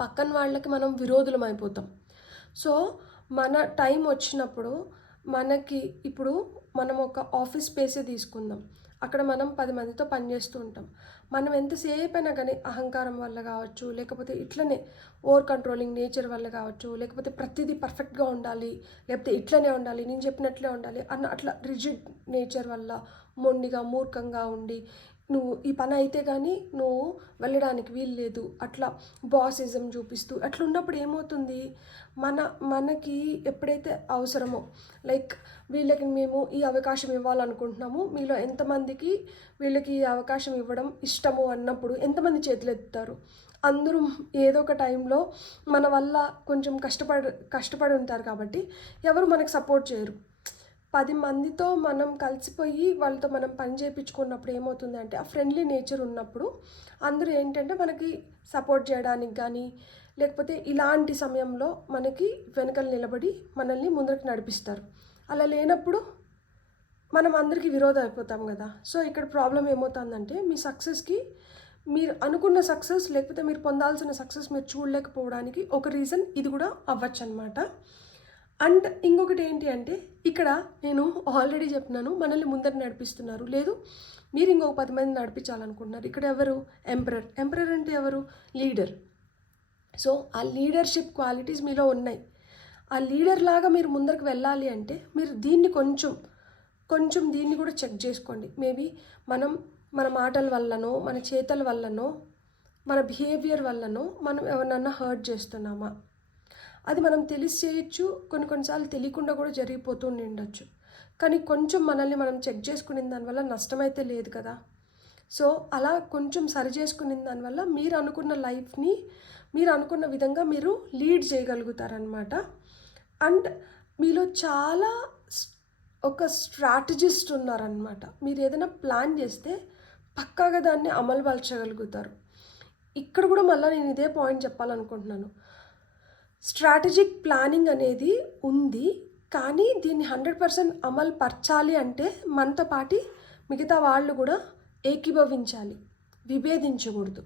పక్కన వాళ్ళకి మనం విరోధులం అయిపోతాం. సో మన టైం వచ్చినప్పుడు మనకి, ఇప్పుడు మనం ఒక ఆఫీస్ స్పేసే తీసుకుందాం, అక్కడ మనం 10 మందితో పనిచేస్తూ ఉంటాం. మనం ఎంతసేపు అయినా కానీ అహంకారం వల్ల కావచ్చు, లేకపోతే ఇట్లనే ఓవర్ కంట్రోలింగ్ నేచర్ వల్ల కావచ్చు, లేకపోతే ప్రతిదీ పర్ఫెక్ట్గా ఉండాలి, లేకపోతే ఇట్లనే ఉండాలి, నేను చెప్పినట్లే ఉండాలి అన్న అట్లా రిజిడ్ నేచర్ వల్ల మొండిగా, మూర్ఖంగా ఉండి నువ్వు ఈ పని అయితే కానీ నువ్వు వెళ్ళడానికి వీలు లేదు, అట్లా బాసిజం చూపిస్తూ అట్లా ఉన్నప్పుడు ఏమవుతుంది, మనకి ఎప్పుడైతే అవసరమో, లైక్ వీళ్ళకి మేము ఈ అవకాశం ఇవ్వాలనుకుంటున్నాము, మీలో ఎంతమందికి వీళ్ళకి ఈ అవకాశం ఇవ్వడం ఇష్టము అన్నప్పుడు ఎంతమంది చేతులు ఎత్తుతారు? అందరూ ఏదో ఒక టైంలో మన వల్ల కొంచెం కష్టపడి ఉంటారు కాబట్టి ఎవరు మనకు సపోర్ట్ చేయరు. 10 మందితో మనం కలిసిపోయి వాళ్ళతో మనం పని చేయించుకున్నప్పుడు ఏమవుతుందంటే ఆ ఫ్రెండ్లీ నేచర్ ఉన్నప్పుడు అందరూ ఏంటంటే మనకి సపోర్ట్ చేయడానికి కానీ, లేకపోతే ఇలాంటి సమయంలో మనకి వెనకలు నిలబడి మనల్ని ముందరికి నడిపిస్తారు. అలా లేనప్పుడు మనం అందరికీ విరోధం అయిపోతాం కదా. సో ఇక్కడ ప్రాబ్లం ఏమవుతుందంటే మీ సక్సెస్కి, మీరు అనుకున్న సక్సెస్ లేకపోతే మీరు పొందాల్సిన సక్సెస్ మీరు చూడలేకపోవడానికి ఒక రీజన్ ఇది కూడా అవ్వచ్చు అనమాట. అండ్ ఇంకొకటి ఏంటి అంటే ఇక్కడ నేను ఆల్రెడీ చెప్పినాను, మనల్ని ముందర నడిపిస్తున్నారు, లేదు మీరు ఇంకొక 10 మంది నడిపించాలనుకుంటున్నారు. ఇక్కడ ఎవరు? ఎంపరర్ అంటే ఎవరు? లీడర్. సో ఆ లీడర్షిప్ క్వాలిటీస్ మీలో ఉన్నాయి. ఆ లీడర్ లాగా మీరు ముందరకు వెళ్ళాలి అంటే మీరు దీన్ని కొంచెం దీన్ని కూడా చెక్ చేసుకోండి. మేబీ మన మాటల వల్లనో, మన చేతల వల్లనో, మన బిహేవియర్ వల్లనో మనం ఎవరినన్నా హర్ట్ చేస్తున్నామా? అది మనం తెలిసి చేయొచ్చు, కొన్నిసార్లు తెలియకుండా కూడా జరిగిపోతూ ఉండొచ్చు. కానీ కొంచెం మనల్ని మనం చెక్ చేసుకునే దానివల్ల నష్టమైతే లేదు కదా. సో అలా కొంచెం సరి చేసుకునే దానివల్ల మీరు అనుకున్న లైఫ్ని మీరు అనుకున్న విధంగా మీరు లీడ్ చేయగలుగుతారనమాట. అండ్ మీలో చాలా ఒక స్ట్రాటజిస్ట్ ఉన్నారనమాట. మీరు ఏదైనా ప్లాన్ చేస్తే పక్కాగా దాన్ని అమలుపరచగలుగుతారు. ఇక్కడ కూడా మళ్ళీ నేను ఇదే పాయింట్ చెప్పాలనుకుంటున్నాను. స్ట్రాటజిక్ ప్లానింగ్ అనేది ఉంది, కానీ దీన్ని 100% అమలు పరచాలి అంటే మనతో పాటి మిగతా వాళ్ళు కూడా ఏకీభవించాలి, విభేదించకూడదు.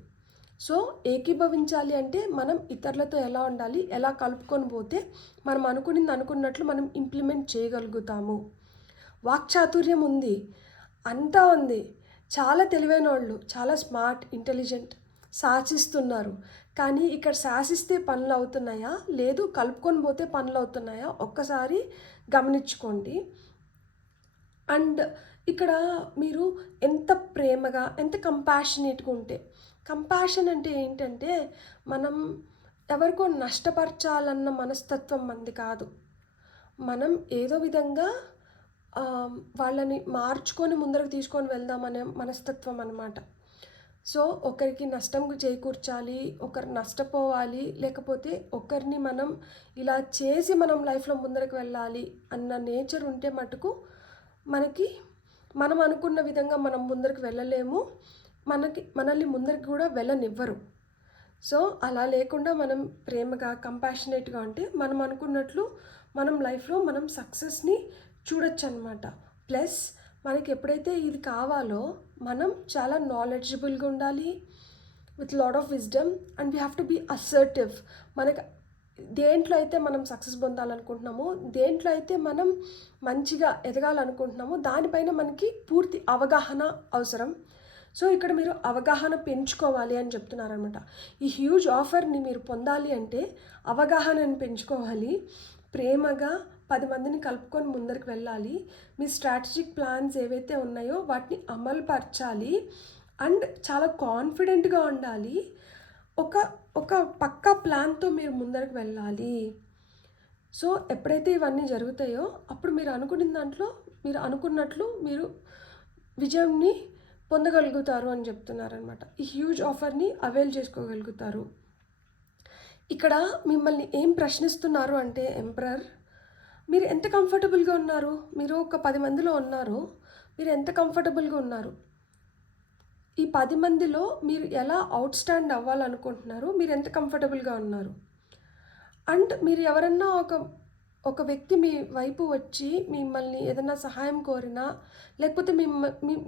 సో ఏకీభవించాలి అంటే మనం ఇతరులతో ఎలా ఉండాలి, ఎలా కలుపుకొని పోతే మనం అనుకున్నట్లు మనం ఇంప్లిమెంట్ చేయగలుగుతాము. వాక్చాతుర్యం ఉంది, అంతా ఉంది, చాలా తెలివైన వాళ్ళు, చాలా స్మార్ట్, ఇంటెలిజెంట్, శాసిస్తున్నారు. కానీ ఇక్కడ శాసిస్తే పనులు అవుతున్నాయా, లేదు కలుపుకొని పోతే పనులు అవుతున్నాయా ఒక్కసారి గమనించుకోండి. అండ్ ఇక్కడ మీరు ఎంత ప్రేమగా, ఎంత కంపాషనేట్గా ఉంటే, కంపాషన్ అంటే ఏంటంటే మనం ఎవరికో నష్టపరచాలన్న మనస్తత్వం మంది కాదు. మనం ఏదో విధంగా వాళ్ళని మార్చుకొని ముందరకు తీసుకొని వెళ్దామనే మనస్తత్వం అన్నమాట. సో ఒకరికి నష్టం చేకూర్చాలి, ఒకరు నష్టపోవాలి, లేకపోతే ఒకరిని మనం ఇలా చేసి మనం లైఫ్లో ముందరకు వెళ్ళాలి అన్న నేచర్ ఉంటే మటుకు మనం అనుకున్న విధంగా మనం ముందరకు వెళ్ళలేము, మనల్ని ముందరికి కూడా వెళ్ళనివ్వరు. సో అలా లేకుండా మనం ప్రేమగా, కంపాషనేట్గా ఉంటే మనం అనుకున్నట్లు మనం లైఫ్లో మనం సక్సెస్ని చూడొచ్చు అనమాట. ప్లస్ మనకి ఎప్పుడైతే ఇది కావాలో మనం చాలా నాలెడ్జబుల్గా ఉండాలి, with lot of wisdom, and we have to be assertive. మనకు దేంట్లో అయితే మనం సక్సెస్ పొందాలనుకుంటున్నామో, దేంట్లో అయితే మనం మంచిగా ఎదగాలనుకుంటున్నామో దానిపైన మనకి పూర్తి అవగాహన అవసరం. సో ఇక్కడ మీరు అవగాహన పెంచుకోవాలి అని చెప్తున్నారనమాట. ఈ హ్యూజ్ ఆఫర్ని మీరు పొందాలి అంటే అవగాహనని పెంచుకోవాలి, ప్రేమగా 10 మందిని కలుపుకొని ముందరికి వెళ్ళాలి. మీ స్ట్రాటజిక్ ప్లాన్స్ ఏవైతే ఉన్నాయో వాటిని అమలు పరచాలి అండ్ చాలా కాన్ఫిడెంట్గా ఉండాలి. ఒక ఒక పక్కా ప్లాన్తో మీరు ముందరికి వెళ్ళాలి. సో ఎప్పుడైతే ఇవన్నీ జరుగుతాయో అప్పుడు మీరు అనుకున్న దాంట్లో మీరు అనుకున్నట్లు మీరు విజయంని పొందగలుగుతారు అని చెప్తున్నారనమాట. ఈ హ్యూజ్ ఆఫర్ని అవైల్ చేసుకోగలుగుతారు. ఇక్కడ మిమ్మల్ని ఏం ప్రశ్నిస్తున్నారు అంటే ఎంపరర్, మీరు ఎంత కంఫర్టబుల్గా ఉన్నారు? మీరు ఒక 10 మందిలో ఉన్నారు, మీరు ఎంత కంఫర్టబుల్గా ఉన్నారు? ఈ 10 మందిలో మీరు ఎలా అవుట్ స్టాండ్ అవ్వాలనుకుంటున్నారు? మీరు ఎంత కంఫర్టబుల్గా ఉన్నారు? అండ్ మీరు ఎవరన్నా ఒక వ్యక్తి మీ వైపు వచ్చి మిమ్మల్ని ఏదైనా సహాయం కోరినా లేకపోతే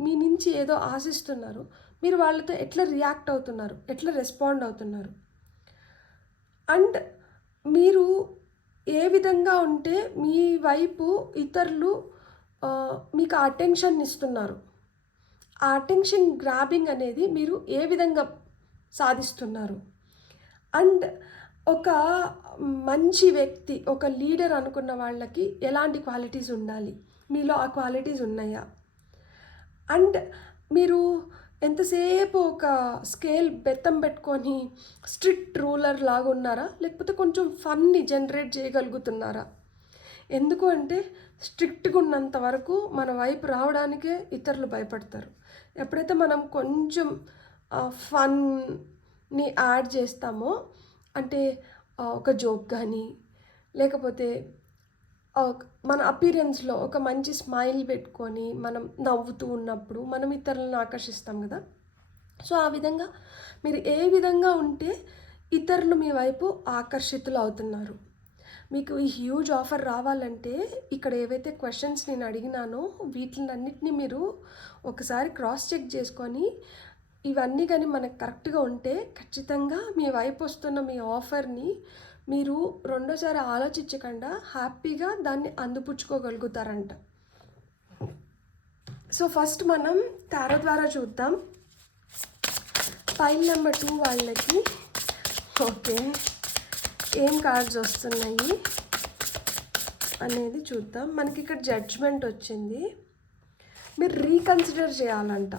మీ నుంచి ఏదో ఆశిస్తున్నారు, మీరు వాళ్ళతో ఎట్లా రియాక్ట్ అవుతున్నారు, ఎట్లా రెస్పాండ్ అవుతున్నారు? అండ్ మీరు ఏ విధంగా ఉంటే మీ వైపు ఇతరులు మీకు అటెన్షన్ ఇస్తున్నారు, ఆ అటెన్షన్ గ్రాబింగ్ అనేది మీరు ఏ విధంగా సాధిస్తున్నారు? అండ్ ఒక మంచి వ్యక్తి, ఒక లీడర్ అనుకున్న వాళ్ళకి ఎలాంటి క్వాలిటీస్ ఉండాలి, మీలో ఆ క్వాలిటీస్ ఉన్నాయా? అండ్ మీరు ఎంతసేపు ఒక స్కేల్ బెత్తం పెట్టుకొని స్ట్రిక్ట్ రూలర్ లాగా ఉన్నారా, లేకపోతే కొంచెం ఫన్ని జనరేట్ చేయగలుగుతున్నారా? ఎందుకు అంటే స్ట్రిక్ట్గా ఉన్నంత వరకు మన వైపు రావడానికే ఇతరులు భయపడతారు. ఎప్పుడైతే మనం కొంచెం ఫన్ని యాడ్ చేస్తామో, అంటే ఒక జోక్ కానీ లేకపోతే మన అపీరెన్స్లో ఒక మంచి స్మైల్ పెట్టుకొని మనం నవ్వుతూ ఉన్నప్పుడు మనం ఇతరులను ఆకర్షిస్తాం కదా. సో ఆ విధంగా మీరు ఏ విధంగా ఉంటే ఇతరులు మీ వైపు ఆకర్షితులు అవుతున్నారు? మీకు ఈ హ్యూజ్ ఆఫర్ రావాలంటే ఇక్కడ ఏవైతే క్వశ్చన్స్ నేను అడిగినానో వీటిలన్నిటిని మీరు ఒకసారి క్రాస్ చెక్ చేసుకొని ఇవన్నీ కానీ మనకు కరెక్ట్గా ఉంటే ఖచ్చితంగా మీ వైపు వస్తున్న మీ ఆఫర్ని మీరు రెండోసారి ఆలోచించకుండా హ్యాపీగా దాన్ని అందిపుచ్చుకోగలుగుతారంట. సో ఫస్ట్ మనం టారో ద్వారా చూద్దాం. పైల్ నెంబర్ 2 వాళ్ళకి ఓకే ఏం కార్డ్స్ వస్తున్నాయి అనేది చూద్దాం. మనకి ఇక్కడ జడ్జ్మెంట్ వచ్చింది. మీరు రీకన్సిడర్ చేయాలంట.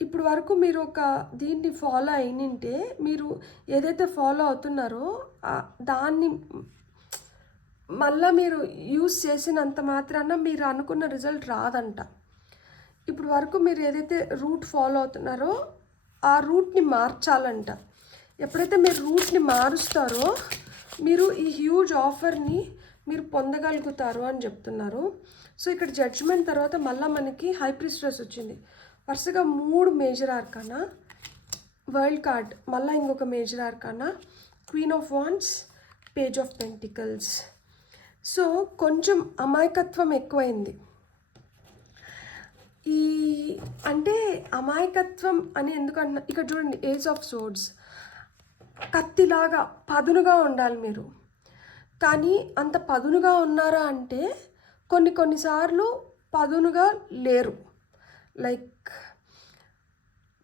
ఇప్పుడు వరకు మీరు ఒక దీన్ని ఫాలో అయినింటే మీరు ఏదైతే ఫాలో అవుతున్నారో దాన్ని మళ్ళీ మీరు యూస్ చేసినంత మాత్రాన మీరు అనుకున్న రిజల్ట్ రాదంట. ఇప్పుడు వరకు మీరు ఏదైతే రూట్ ఫాలో అవుతున్నారో ఆ రూట్ని మార్చాలంట. ఎప్పుడైతే మీరు రూట్ని మారుస్తారో మీరు ఈ హ్యూజ్ ఆఫర్ని మీరు పొందగలుగుతారు అని చెప్తున్నారు. సో ఇక్కడ జడ్జ్మెంట్ తర్వాత మళ్ళీ మనకి హై ప్రీస్ట్రెస్ వచ్చింది. వరుసగా 3 మేజర్ ఆర్కానా, వరల్డ్ కార్డ్, మళ్ళీ ఇంకొక major arcana, queen of wands, page of pentacles. So కొంచెం అమాయకత్వం ఎక్కువైంది. ఈ అంటే అమాయకత్వం అని ఎందుకంటున్నా, ఇక్కడ చూడండి ఏజ్ ఆఫ్ సోర్డ్స్, కత్తిలాగా పదునుగా ఉండాలి మీరు. కానీ అంత పదునుగా ఉన్నారా అంటే కొన్నిసార్లు పదునుగా లేరు. లైక్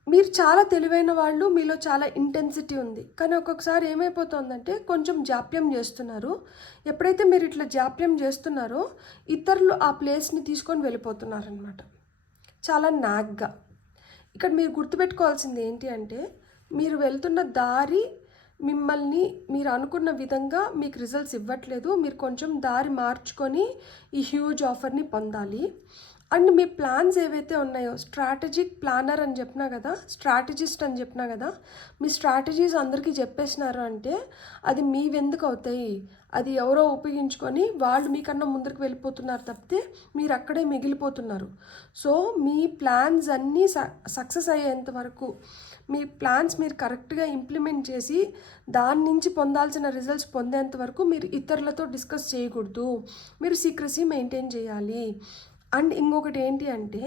మీరు చాలా తెలివైన వాళ్ళు, మీలో చాలా ఇంటెన్సిటీ ఉంది, కానీ ఒక్కొక్కసారి ఏమైపోతుందంటే కొంచెం జాప్యం చేస్తున్నారు. ఎప్పుడైతే మీరు ఇట్లా జాప్యం చేస్తున్నారో ఇతరులు ఆ ప్లేస్ని తీసుకొని వెళ్ళిపోతున్నారనమాట, చాలా నాగ్గా. ఇక్కడ మీరు గుర్తుపెట్టుకోవాల్సింది ఏంటి అంటే మీరు వెళ్తున్న దారి మిమ్మల్ని మీరు అనుకున్న విధంగా మీకు రిజల్ట్స్ ఇవ్వట్లేదు. మీరు కొంచెం దారి మార్చుకొని ఈ హ్యూజ్ ఆఫర్ని పొందాలి. అండ్ మీ ప్లాన్స్ ఏవైతే ఉన్నాయో, స్ట్రాటజిక్ ప్లానర్ అని చెప్పినా కదా, స్ట్రాటజిస్ట్ అని చెప్పినా కదా, మీ స్ట్రాటజీస్ అందరికీ చెప్పేసినారు అంటే అది మీవెందుకు అవుతాయి, అది ఎవరో ఉపయోగించుకొని వాళ్ళు మీకన్నా ముందరికి వెళ్ళిపోతున్నారు తప్పితే మీరు అక్కడే మిగిలిపోతున్నారు. సో మీ ప్లాన్స్ అన్నీ సక్సెస్ అయ్యేంత వరకు, మీ ప్లాన్స్ మీరు కరెక్ట్గా ఇంప్లిమెంట్ చేసి దాని నుంచి పొందాల్సిన రిజల్ట్స్ పొందేంత వరకు మీరు ఇతరులతో డిస్కస్ చేయకూడదు. మీరు సీక్రసీ మెయింటైన్ చేయాలి. అండ్ ఇంకొకటి ఏంటి అంటే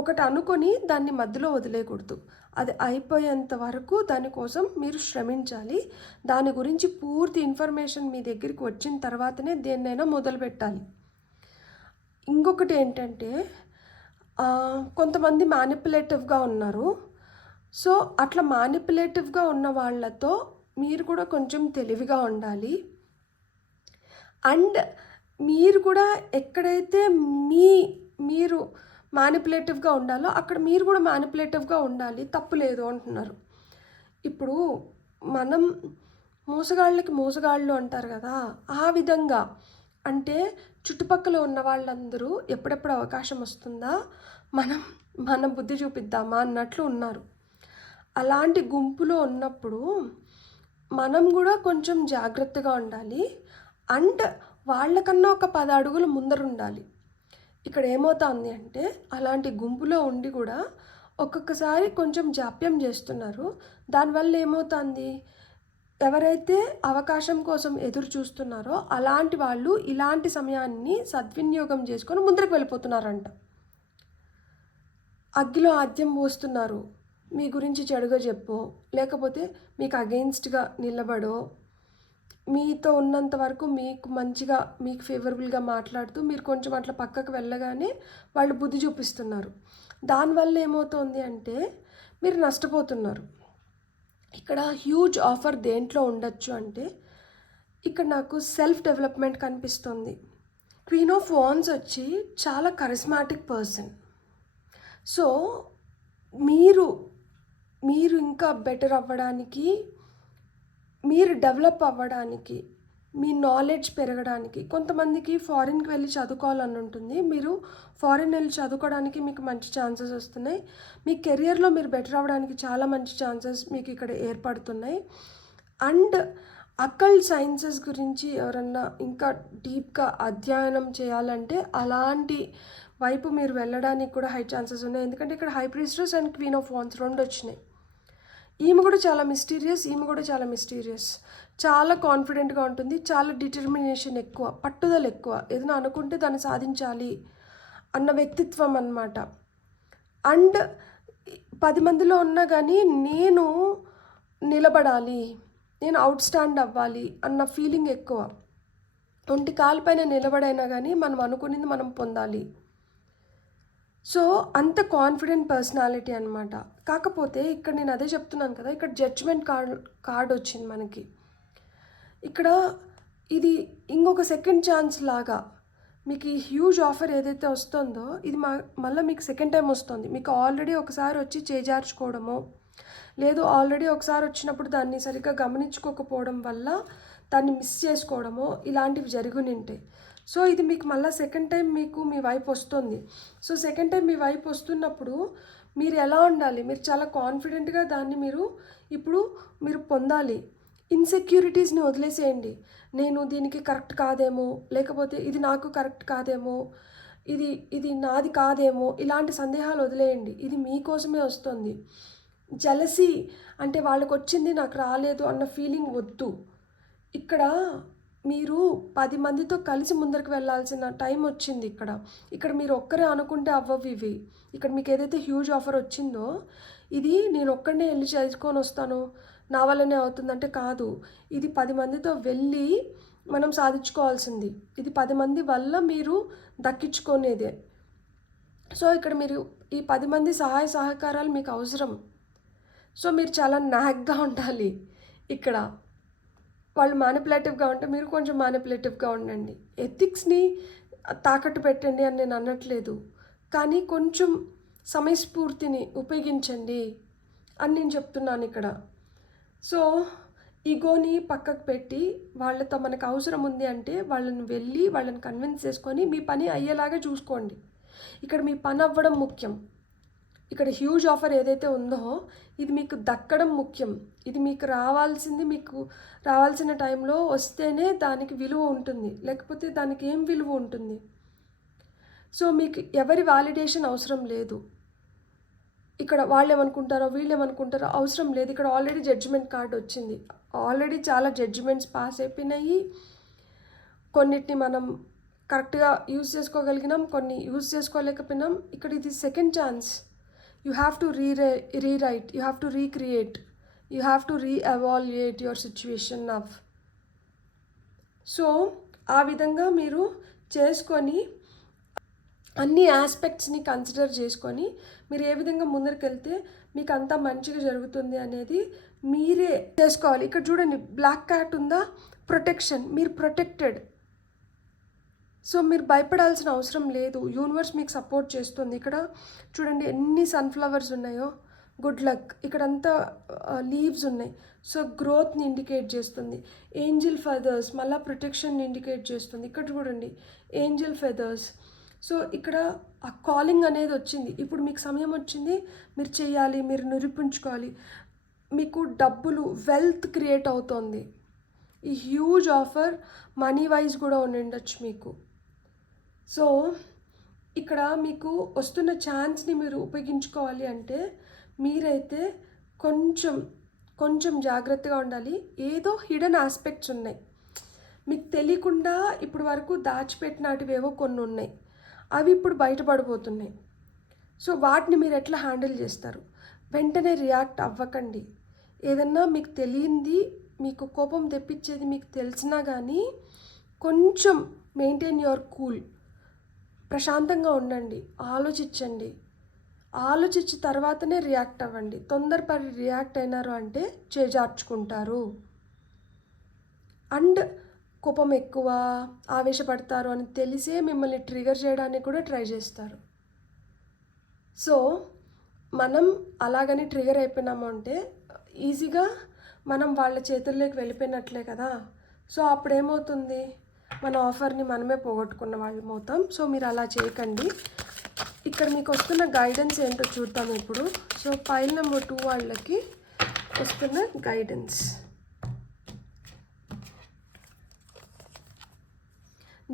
ఒకటి అనుకొని దాన్ని మధ్యలో వదిలేయకూడదు. అది అయిపోయేంత వరకు దానికోసం మీరు శ్రమించాలి. దాని గురించి పూర్తి ఇన్ఫర్మేషన్ మీ దగ్గరికి వచ్చిన తర్వాతనే దేన్నైనా మొదలు పెట్టాలి. ఇంకొకటి ఏంటంటే కొంతమంది మ్యానిపులేటివ్గా ఉన్నారు. సో అట్లా మ్యానిపులేటివ్గా ఉన్న వాళ్ళతో మీరు కూడా కొంచెం తెలివిగా ఉండాలి. అండ్ మీరు కూడా ఎక్కడైతే మీరు మ్యానిపులేటివ్గా ఉండాలో అక్కడ మీరు కూడా మ్యానిపులేటివ్గా ఉండాలి, తప్పు లేదు అంటున్నారు. ఇప్పుడు మనం మోసగాళ్ళు అంటారు కదా, ఆ విధంగా అంటే చుట్టుపక్కల ఉన్న వాళ్ళందరూ ఎప్పుడెప్పుడు అవకాశం వస్తుందా మన బుద్ధి చూపిద్దామా అన్నట్లు ఉన్నారు. అలాంటి గుంపులో ఉన్నప్పుడు మనం కూడా కొంచెం జాగ్రత్తగా ఉండాలి. అండ్ వాళ్ళకన్నా ఒక 10 అడుగులు ముందరుండాలి. ఇక్కడ ఏమవుతుంది అంటే అలాంటి గుంపులో ఉండి కూడా ఒక్కొక్కసారి కొంచెం జాప్యం చేస్తున్నారు. దానివల్ల ఏమవుతుంది, ఎవరైతే అవకాశం కోసం ఎదురు చూస్తున్నారో అలాంటి వాళ్ళు ఇలాంటి సమయాన్ని సద్వినియోగం చేసుకొని ముందరకు వెళ్ళిపోతున్నారంట. అగ్గిలో ఆద్యం పోస్తున్నారు, మీ గురించి చెడుగా చెప్పో లేకపోతే మీకు అగెయిన్స్ట్గా నిలబడో మీతో ఉన్నంత వరకు మీకు మంచిగా మీకు ఫేవరబుల్గా మాట్లాడుతూ మీరు కొంచెం అట్లా పక్కకు వెళ్ళగానే వాళ్ళు బుద్ధి చూపిస్తున్నారు. దానివల్ల ఏమవుతుంది అంటే మీరు నష్టపోతున్నారు. ఇక్కడ హ్యూజ్ ఆఫర్ దేంట్లో ఉండొచ్చు అంటే ఇక్కడ నాకు సెల్ఫ్ డెవలప్మెంట్ కనిపిస్తుంది. క్వీన్ ఆఫ్ వాండ్స్ వచ్చి చాలా కరిస్మాటిక్ పర్సన్. సో మీరు ఇంకా బెటర్ అవ్వడానికి, మీరు డెవలప్ అవ్వడానికి, మీ నాలెడ్జ్ పెరగడానికి, కొంతమందికి ఫారిన్కి వెళ్ళి చదువుకోవాలని ఉంటుంది. మీరు ఫారిన్ వెళ్ళి చదువుకోవడానికి మీకు మంచి ఛాన్సెస్ వస్తున్నాయి. మీ కెరియర్లో మీరు బెటర్ అవ్వడానికి చాలా మంచి ఛాన్సెస్ మీకు ఇక్కడ ఏర్పడుతున్నాయి. అండ్ అకల్ట్ సైన్సెస్ గురించి ఎవరన్నా ఇంకా డీప్గా అధ్యయనం చేయాలంటే అలాంటి వైపు మీరు వెళ్ళడానికి కూడా హై ఛాన్సెస్ ఉన్నాయి. ఎందుకంటే ఇక్కడ high priestess and queen of wands 2 వచ్చినాయి. ఈమె కూడా చాలా మిస్టీరియస్, చాలా కాన్ఫిడెంట్గా ఉంటుంది, చాలా డిటర్మినేషన్ ఎక్కువ, పట్టుదల ఎక్కువ, ఏదైనా అనుకుంటే దాన్ని సాధించాలి అన్న వ్యక్తిత్వం అన్నమాట. అండ్ 10 మందిలో ఉన్నా కానీ నేను నిలబడాలి, నేను అవుట్ స్టాండ్ అవ్వాలి అన్న ఫీలింగ్ ఎక్కువ. ఒంటి కాలుపైన నిలబడైనా కానీ మనం అనుకునేది మనం పొందాలి. సో అంత కాన్ఫిడెంట్ పర్సనాలిటీ అనమాట. కాకపోతే ఇక్కడ నేను అదే చెప్తున్నాను కదా, ఇక్కడ జడ్జ్మెంట్ కార్డ్ వచ్చింది మనకి. ఇక్కడ ఇది ఇంకొక సెకండ్ ఛాన్స్ లాగా. మీకు ఈ హ్యూజ్ ఆఫర్ ఏదైతే వస్తుందో ఇది మళ్ళీ మీకు సెకండ్ టైం వస్తుంది. మీకు ఆల్రెడీ ఒకసారి వచ్చి చేజార్చుకోవడమో లేదు ఆల్రెడీ ఒకసారి వచ్చినప్పుడు దాన్ని సరిగ్గా గమనించుకోకపోవడం వల్ల దాన్ని మిస్ చేసుకోవడమో ఇలాంటివి జరుగునింటాయి. సో ఇది మీకు మళ్ళీ సెకండ్ టైం మీకు మీ వైపు వస్తుంది. సో సెకండ్ టైం మీ వైపు వస్తున్నప్పుడు మీరు ఎలా ఉండాలి, మీరు చాలా కాన్ఫిడెంట్గా దాన్ని మీరు పొందాలి. ఇన్సెక్యూరిటీస్ని వదిలేసేయండి. నేను దీనికి కరెక్ట్ కాదేమో, లేకపోతే ఇది నాకు కరెక్ట్ కాదేమో, ఇది నాది కాదేమో, ఇలాంటి సందేహాలు వదిలేయండి. ఇది మీకోసమే వస్తుంది. జెలసీ అంటే వాళ్ళకి వచ్చింది నాకు రాలేదు అన్న ఫీలింగ్ వద్దు. ఇక్కడ మీరు 10 మందితో కలిసి ముందరికి వెళ్ళాల్సిన టైం వచ్చింది. ఇక్కడ మీరు ఒక్కరే అనుకుంటే అవ్వవు ఇవి. ఇక్కడ మీకు ఏదైతే హ్యూజ్ ఆఫర్ వచ్చిందో ఇది నేను ఒక్కడనే వెళ్ళి చేసుకొని వస్తాను నా వల్లనే అవుతుందంటే కాదు. ఇది 10 మందితో వెళ్ళి మనం సాధించుకోవాల్సింది. ఇది 10 మంది వల్ల మీరు దక్కించుకునేదే. సో ఇక్కడ మీరు ఈ 10 మంది సహాయ సహకారాలు మీకు అవసరం. సో మీరు చాలా నాగ్గా ఉండాలి. ఇక్కడ వాళ్ళు మ్యానిపులేటివ్గా ఉంటే మీరు కొంచెం మ్యానిపులేటివ్గా ఉండండి. ఎథిక్స్ని తాకట్టు పెట్టండి అని నేను అనట్లేదు, కానీ కొంచెం సమయస్ఫూర్తిని ఉపయోగించండి అని నేను చెప్తున్నాను ఇక్కడ. సో ఈగోని పక్కకు పెట్టి వాళ్ళతో మనకు అవసరం ఉంది అంటే వాళ్ళని కన్విన్స్ చేసుకొని మీ పని అయ్యేలాగా చూసుకోండి. ఇక్కడ మీ పని అవ్వడం ముఖ్యం. ఇక్కడ హ్యూజ్ ఆఫర్ ఏదైతే ఉందో ఇది మీకు దక్కడం ముఖ్యం. ఇది మీకు రావాల్సిన టైంలో వస్తేనే దానికి విలువ ఉంటుంది, లేకపోతే దానికి ఏం విలువ ఉంటుంది. సో మీకు ఎవరి వాలిడేషన్ అవసరం లేదు. ఇక్కడ వాళ్ళు ఏమనుకుంటారో వీళ్ళు ఏమనుకుంటారో అవసరం లేదు. ఇక్కడ ఆల్రెడీ జడ్జిమెంట్ కార్డ్ వచ్చింది. ఆల్రెడీ చాలా జడ్జిమెంట్స్ పాస్ అయిపోయినాయి. కొన్నిటిని మనం కరెక్ట్గా యూజ్ చేసుకోగలిగినాం, కొన్ని యూజ్ చేసుకోలేకపోయినాం. ఇక్కడ ఇది second chance. You have to rewrite, you have to recreate, you have to re-evaluate your situation now. So ఆ విధంగా మీరు చేసుకొని అన్ని ఆస్పెక్ట్స్ని కన్సిడర్ చేసుకొని మీరు ఏ విధంగా ముందరికి వెళ్తే మీకు అంతా మంచిగా జరుగుతుంది అనేది మీరే చేసుకోవాలి. ఇక్కడ చూడండి, బ్లాక్ క్యాట్ ఉందా, ప్రొటెక్షన్. మీరు ప్రొటెక్టెడ్. సో మీరు భయపడాల్సిన అవసరం లేదు. యూనివర్స్ మీకు సపోర్ట్ చేస్తుంది. ఇక్కడ చూడండి ఎన్ని సన్ఫ్లవర్స్ ఉన్నాయో. Good luck. ఇక్కడంతా లీవ్స్ ఉన్నాయి. సో గ్రోత్ని ఇండికేట్ చేస్తుంది. ఏంజిల్ ఫెదర్స్ మళ్ళీ ప్రొటెక్షన్ని ఇండికేట్ చేస్తుంది. ఇక్కడ చూడండి ఏంజిల్ ఫెదర్స్. సో ఇక్కడ ఆ కాలింగ్ అనేది వచ్చింది. ఇప్పుడు మీకు సమయం వచ్చింది, మీరు చేయాలి, మీరు నిరూపించుకోవాలి. మీకు డబ్బులు, వెల్త్ క్రియేట్ అవుతోంది. ఈ హ్యూజ్ ఆఫర్ మనీ వైజ్ కూడా ఉండిండొచ్చు మీకు. సో ఇక్కడ మీకు వస్తున్న ఛాన్స్ని మీరు ఉపయోగించుకోవాలి అంటే మీరైతే కొంచెం జాగ్రత్తగా ఉండాలి. ఏదో హిడెన్ ఆస్పెక్ట్స్ ఉన్నాయి, మీకు తెలియకుండా ఇప్పుడు వరకు దాచిపెట్టినటివేవో కొన్ని ఉన్నాయి, అవి ఇప్పుడు బయటపడిపోతున్నాయి. సో వాటిని మీరు ఎట్లా హ్యాండిల్ చేస్తారు? వెంటనే రియాక్ట్ అవ్వకండి. ఏదన్నా మీకు తెలియంది, మీకు కోపం తెప్పించేది మీకు తెలిసినా కానీ కొంచెం మెయింటైన్ యువర్ కూల్. ప్రశాంతంగా ఉండండి, ఆలోచించండి. ఆలోచించిన తర్వాతనే రియాక్ట్ అవ్వండి. తొందరపడి రియాక్ట్ అయినారు అంటే చేజార్చుకుంటారు. అండ్ కోపం ఎక్కువ, ఆవేశపడతారు అని తెలిసే మిమ్మల్ని ట్రిగర్ చేయడానికి కూడా ట్రై చేస్తారు. సో మనం అలాగని ట్రిగర్ అయిపోయినాము అంటే ఈజీగా మనం వాళ్ళ చేతుల్లోకి వెళ్ళిపోయినట్లే కదా. సో అప్పుడేమవుతుంది, మన ఆఫర్ని మనమే పోగొట్టుకున్న వాళ్ళం అవుతాం. సో మీరు అలా చేయకండి. ఇక్కడ మీకు వస్తున్న గైడెన్స్ ఏంటో చూద్దాం ఇప్పుడు. సో పైల్ నెంబర్ 2 వాళ్ళకి వస్తున్న guidance.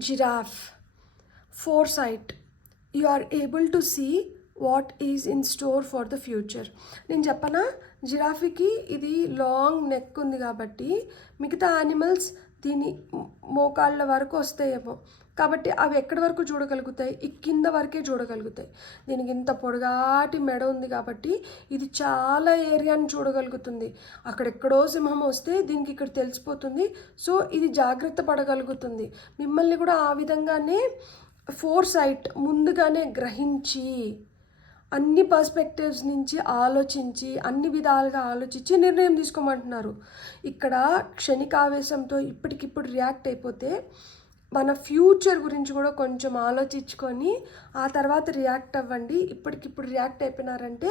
Giraffe, foresight. You are able to see what is in store for the future. నేను చెప్పనా, జిరాఫీకి ఇది లాంగ్ నెక్ ఉంది కాబట్టి మిగతా యానిమల్స్ దీని మోకాళ్ళ వరకు వస్తాయేమో, కాబట్టి అవి ఎక్కడి వరకు చూడగలుగుతాయి, ఈ కింద వరకే చూడగలుగుతాయి. దీనికి ఇంత పొడగాటి మెడ ఉంది కాబట్టి ఇది చాలా ఏరియాని చూడగలుగుతుంది. అక్కడెక్కడో సింహం వస్తే దీనికి ఇక్కడ తెలిసిపోతుంది. సో ఇది జాగ్రత్త పడగలుగుతుంది. మిమ్మల్ని కూడా ఆ విధంగానే ఫోర్సైట్, ముందుగానే గ్రహించి అన్ని పర్స్పెక్టివ్స్ నుంచి ఆలోచించి అన్ని విధాలుగా ఆలోచించి నిర్ణయం తీసుకోమంటున్నారు. ఇక్కడ క్షణికావేశంతో ఇప్పటికిప్పుడు రియాక్ట్ అయిపోతే మన ఫ్యూచర్ గురించి కూడా కొంచెం ఆలోచించుకొని ఆ తర్వాత రియాక్ట్ అవ్వండి. ఇప్పటికిప్పుడు రియాక్ట్ అయిపోయినారంటే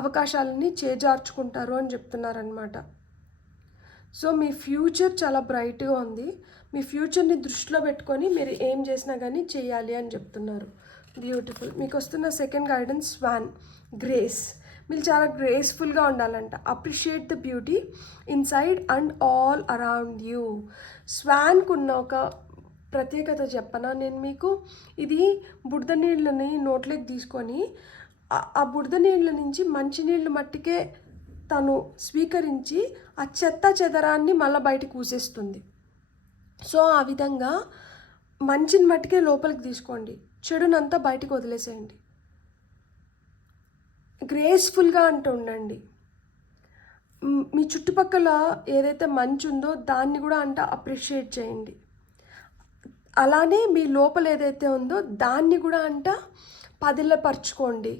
అవకాశాలని చేజార్చుకుంటారు అని చెప్తున్నారనమాట. సో మీ ఫ్యూచర్ చాలా బ్రైట్గా ఉంది. మీ ఫ్యూచర్ని దృష్టిలో పెట్టుకొని మీరు ఏం చేసినా కానీ చేయాలి అని చెప్తున్నారు. బ్యూటిఫుల్. మీకు వస్తున్న సెకండ్ గైడెన్స్ స్వాన్, గ్రేస్. మీరు చాలా గ్రేస్ఫుల్గా ఉండాలంట. Appreciate the beauty inside and all around you. స్వాన్కు ఉన్న ఒక ప్రత్యేకత చెప్పనా నేను మీకు. ఇది బురద నీళ్ళని నోట్లోకి తీసుకొని ఆ బురద నీళ్ళ నుంచి మంచినీళ్ళు మట్టికే తను స్వీకరించి ఆ చెత్త చెదరాన్ని మళ్ళీ బయటకు ఊసేస్తుంది. సో ఆ విధంగా మంచిని మట్టికే లోపలికి తీసుకోండి, చెడునంతా బయటకు వదిలేసేయండి. గ్రేస్ఫుల్గా అంటూ ఉండండి. మీ చుట్టుపక్కల ఏదైతే మంచి ఉందో దాన్ని కూడా అప్రిషియేట్ చేయండి. అలానే మీ లోపల ఏదైతే ఉందో దాన్ని కూడా పదిలపరచుకోండి.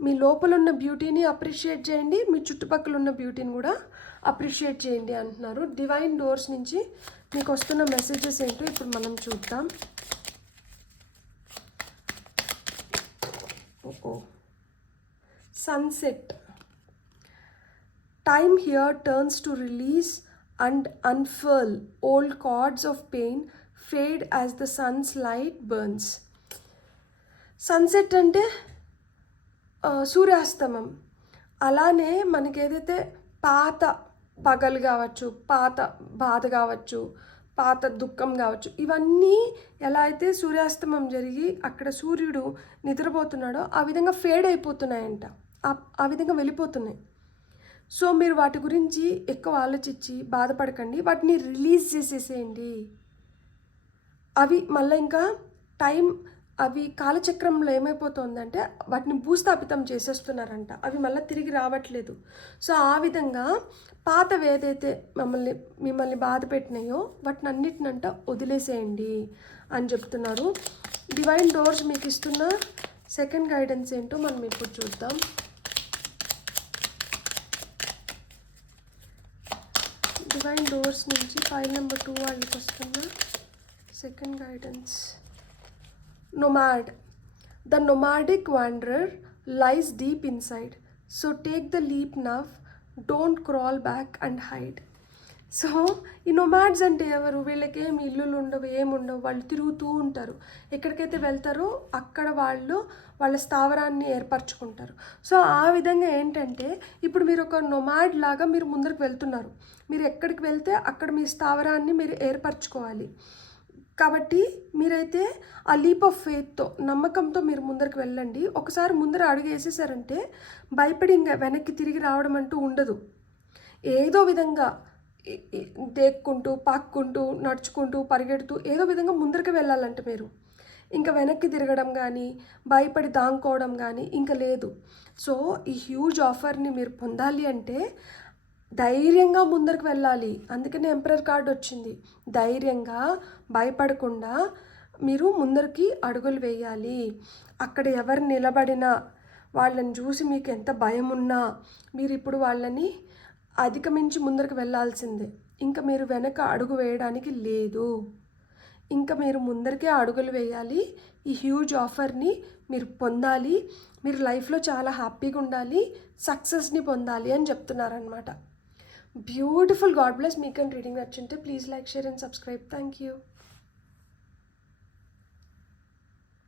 మీ లోపల ఉన్న బ్యూటీని అప్రిషియేట్ చేయండి, మీ చుట్టుపక్కల ఉన్న బ్యూటీని కూడా అప్రిషియేట్ చేయండి అంటున్నారు. డివైన్ డోర్స్ నుంచి మీకు వస్తున్న మెసేజెస్ ఏంటో ఇప్పుడు మనం చూద్దాం. Sunset. Time here turns to release and unfurl old cords of pain, fade as the sun's light burns. Sunset అంటే సూర్యాస్తమం. అలానే మనకి ఏదైతే పాత పగలు కావచ్చు, పాత బాధ కావచ్చు, పాత దుఃఖం కావచ్చు, ఇవన్నీ ఎలా అయితే సూర్యాస్తమం జరిగి అక్కడ సూర్యుడు నిద్రపోతున్నాడో ఆ విధంగా ఫేడ్ అయిపోతున్నాయంట, ఆ విధంగా వెళ్ళిపోతున్నాయి. సో మీరు వాటి గురించి ఎక్కువ ఆలోచించి బాధపడకండి, వాటిని రిలీజ్ చేసేసేయండి. అవి మళ్ళీ ఇంకా టైం, అవి కాలచక్రంలో ఏమైపోతుందంటే వాటిని భూస్థాపితం చేసేస్తున్నారంట, అవి మళ్ళీ తిరిగి రావట్లేదు. సో ఆ విధంగా పాతవి ఏదైతే మిమ్మల్ని బాధ పెట్టినాయో వాటిని అన్నిటినంట వదిలేసేయండి అని చెప్తున్నారు. డివైన్ డోర్స్ మీకు ఇస్తున్న సెకండ్ గైడెన్స్ ఏంటో మనం ఇప్పుడు చూద్దాం. డివైన్ డోర్స్ నుంచి ఫైల్ నెంబర్ 2 వాళ్ళకి వస్తున్న Second guidance. Nomad. The nomadic wanderer lies deep inside. So take the leap now. Don't crawl back and hide. So ఈ నొమాడ్స్ అంటే ఎవరు? వీళ్ళకి ఏమి ఇల్లులు ఉండవు, ఏముండవు, వాళ్ళు తిరుగుతూ ఉంటారు. ఎక్కడికైతే వెళ్తారో అక్కడ వాళ్ళు వాళ్ళ స్థావరాన్ని ఏర్పరచుకుంటారు. సో ఆ విధంగా ఏంటంటే ఇప్పుడు మీరు ఒక నొమాడ్ లాగా మీరు ముందరికి వెళ్తున్నారు. మీరు ఎక్కడికి వెళ్తే అక్కడ మీ స్థావరాన్ని మీరు ఏర్పరచుకోవాలి. కాబట్టి మీరైతే ఆ లీప్ ఆఫ్ ఫెయిత్తో, నమ్మకంతో మీరు ముందరికి వెళ్ళండి. ఒకసారి ముందర అడుగు వేసేసారంటే భయపడి ఇంకా వెనక్కి తిరిగి రావడం అంటూ ఉండదు. ఏదో విధంగా దేక్కుంటూ, పాక్కుంటూ, నడుచుకుంటూ, పరిగెడుతూ ఏదో విధంగా ముందరికి వెళ్ళాలంటే మీరు ఇంకా వెనక్కి తిరగడం కానీ, భయపడి దాంకోవడం కానీ ఇంకా లేదు. సో ఈ హ్యూజ్ ఆఫర్ని మీరు పొందాలి అంటే ధైర్యంగా ముందరికి వెళ్ళాలి. అందుకనే ఎంపరర్ కార్డ్ వచ్చింది. ధైర్యంగా, భయపడకుండా మీరు ముందరికి అడుగులు వేయాలి. అక్కడ ఎవరు నిలబడినా, వాళ్ళని చూసి మీకు ఎంత భయం ఉన్నా మీరు ఇప్పుడు వాళ్ళని అధిగమించి ముందరికి వెళ్ళాల్సిందే. ఇంకా మీరు వెనక అడుగు వేయడానికి లేదు. ఇంకా మీరు ముందరికే అడుగులు వేయాలి. ఈ హ్యూజ్ ఆఫర్ని మీరు పొందాలి. మీరు లైఫ్లో చాలా హ్యాపీగా ఉండాలి, సక్సెస్ని పొందాలి అని చెప్తున్నారనమాట. బ్యూటిఫుల్. God bless. మీకు అండ్ రీడింగ్ నచ్చుంటే please like, share and subscribe. Thank you.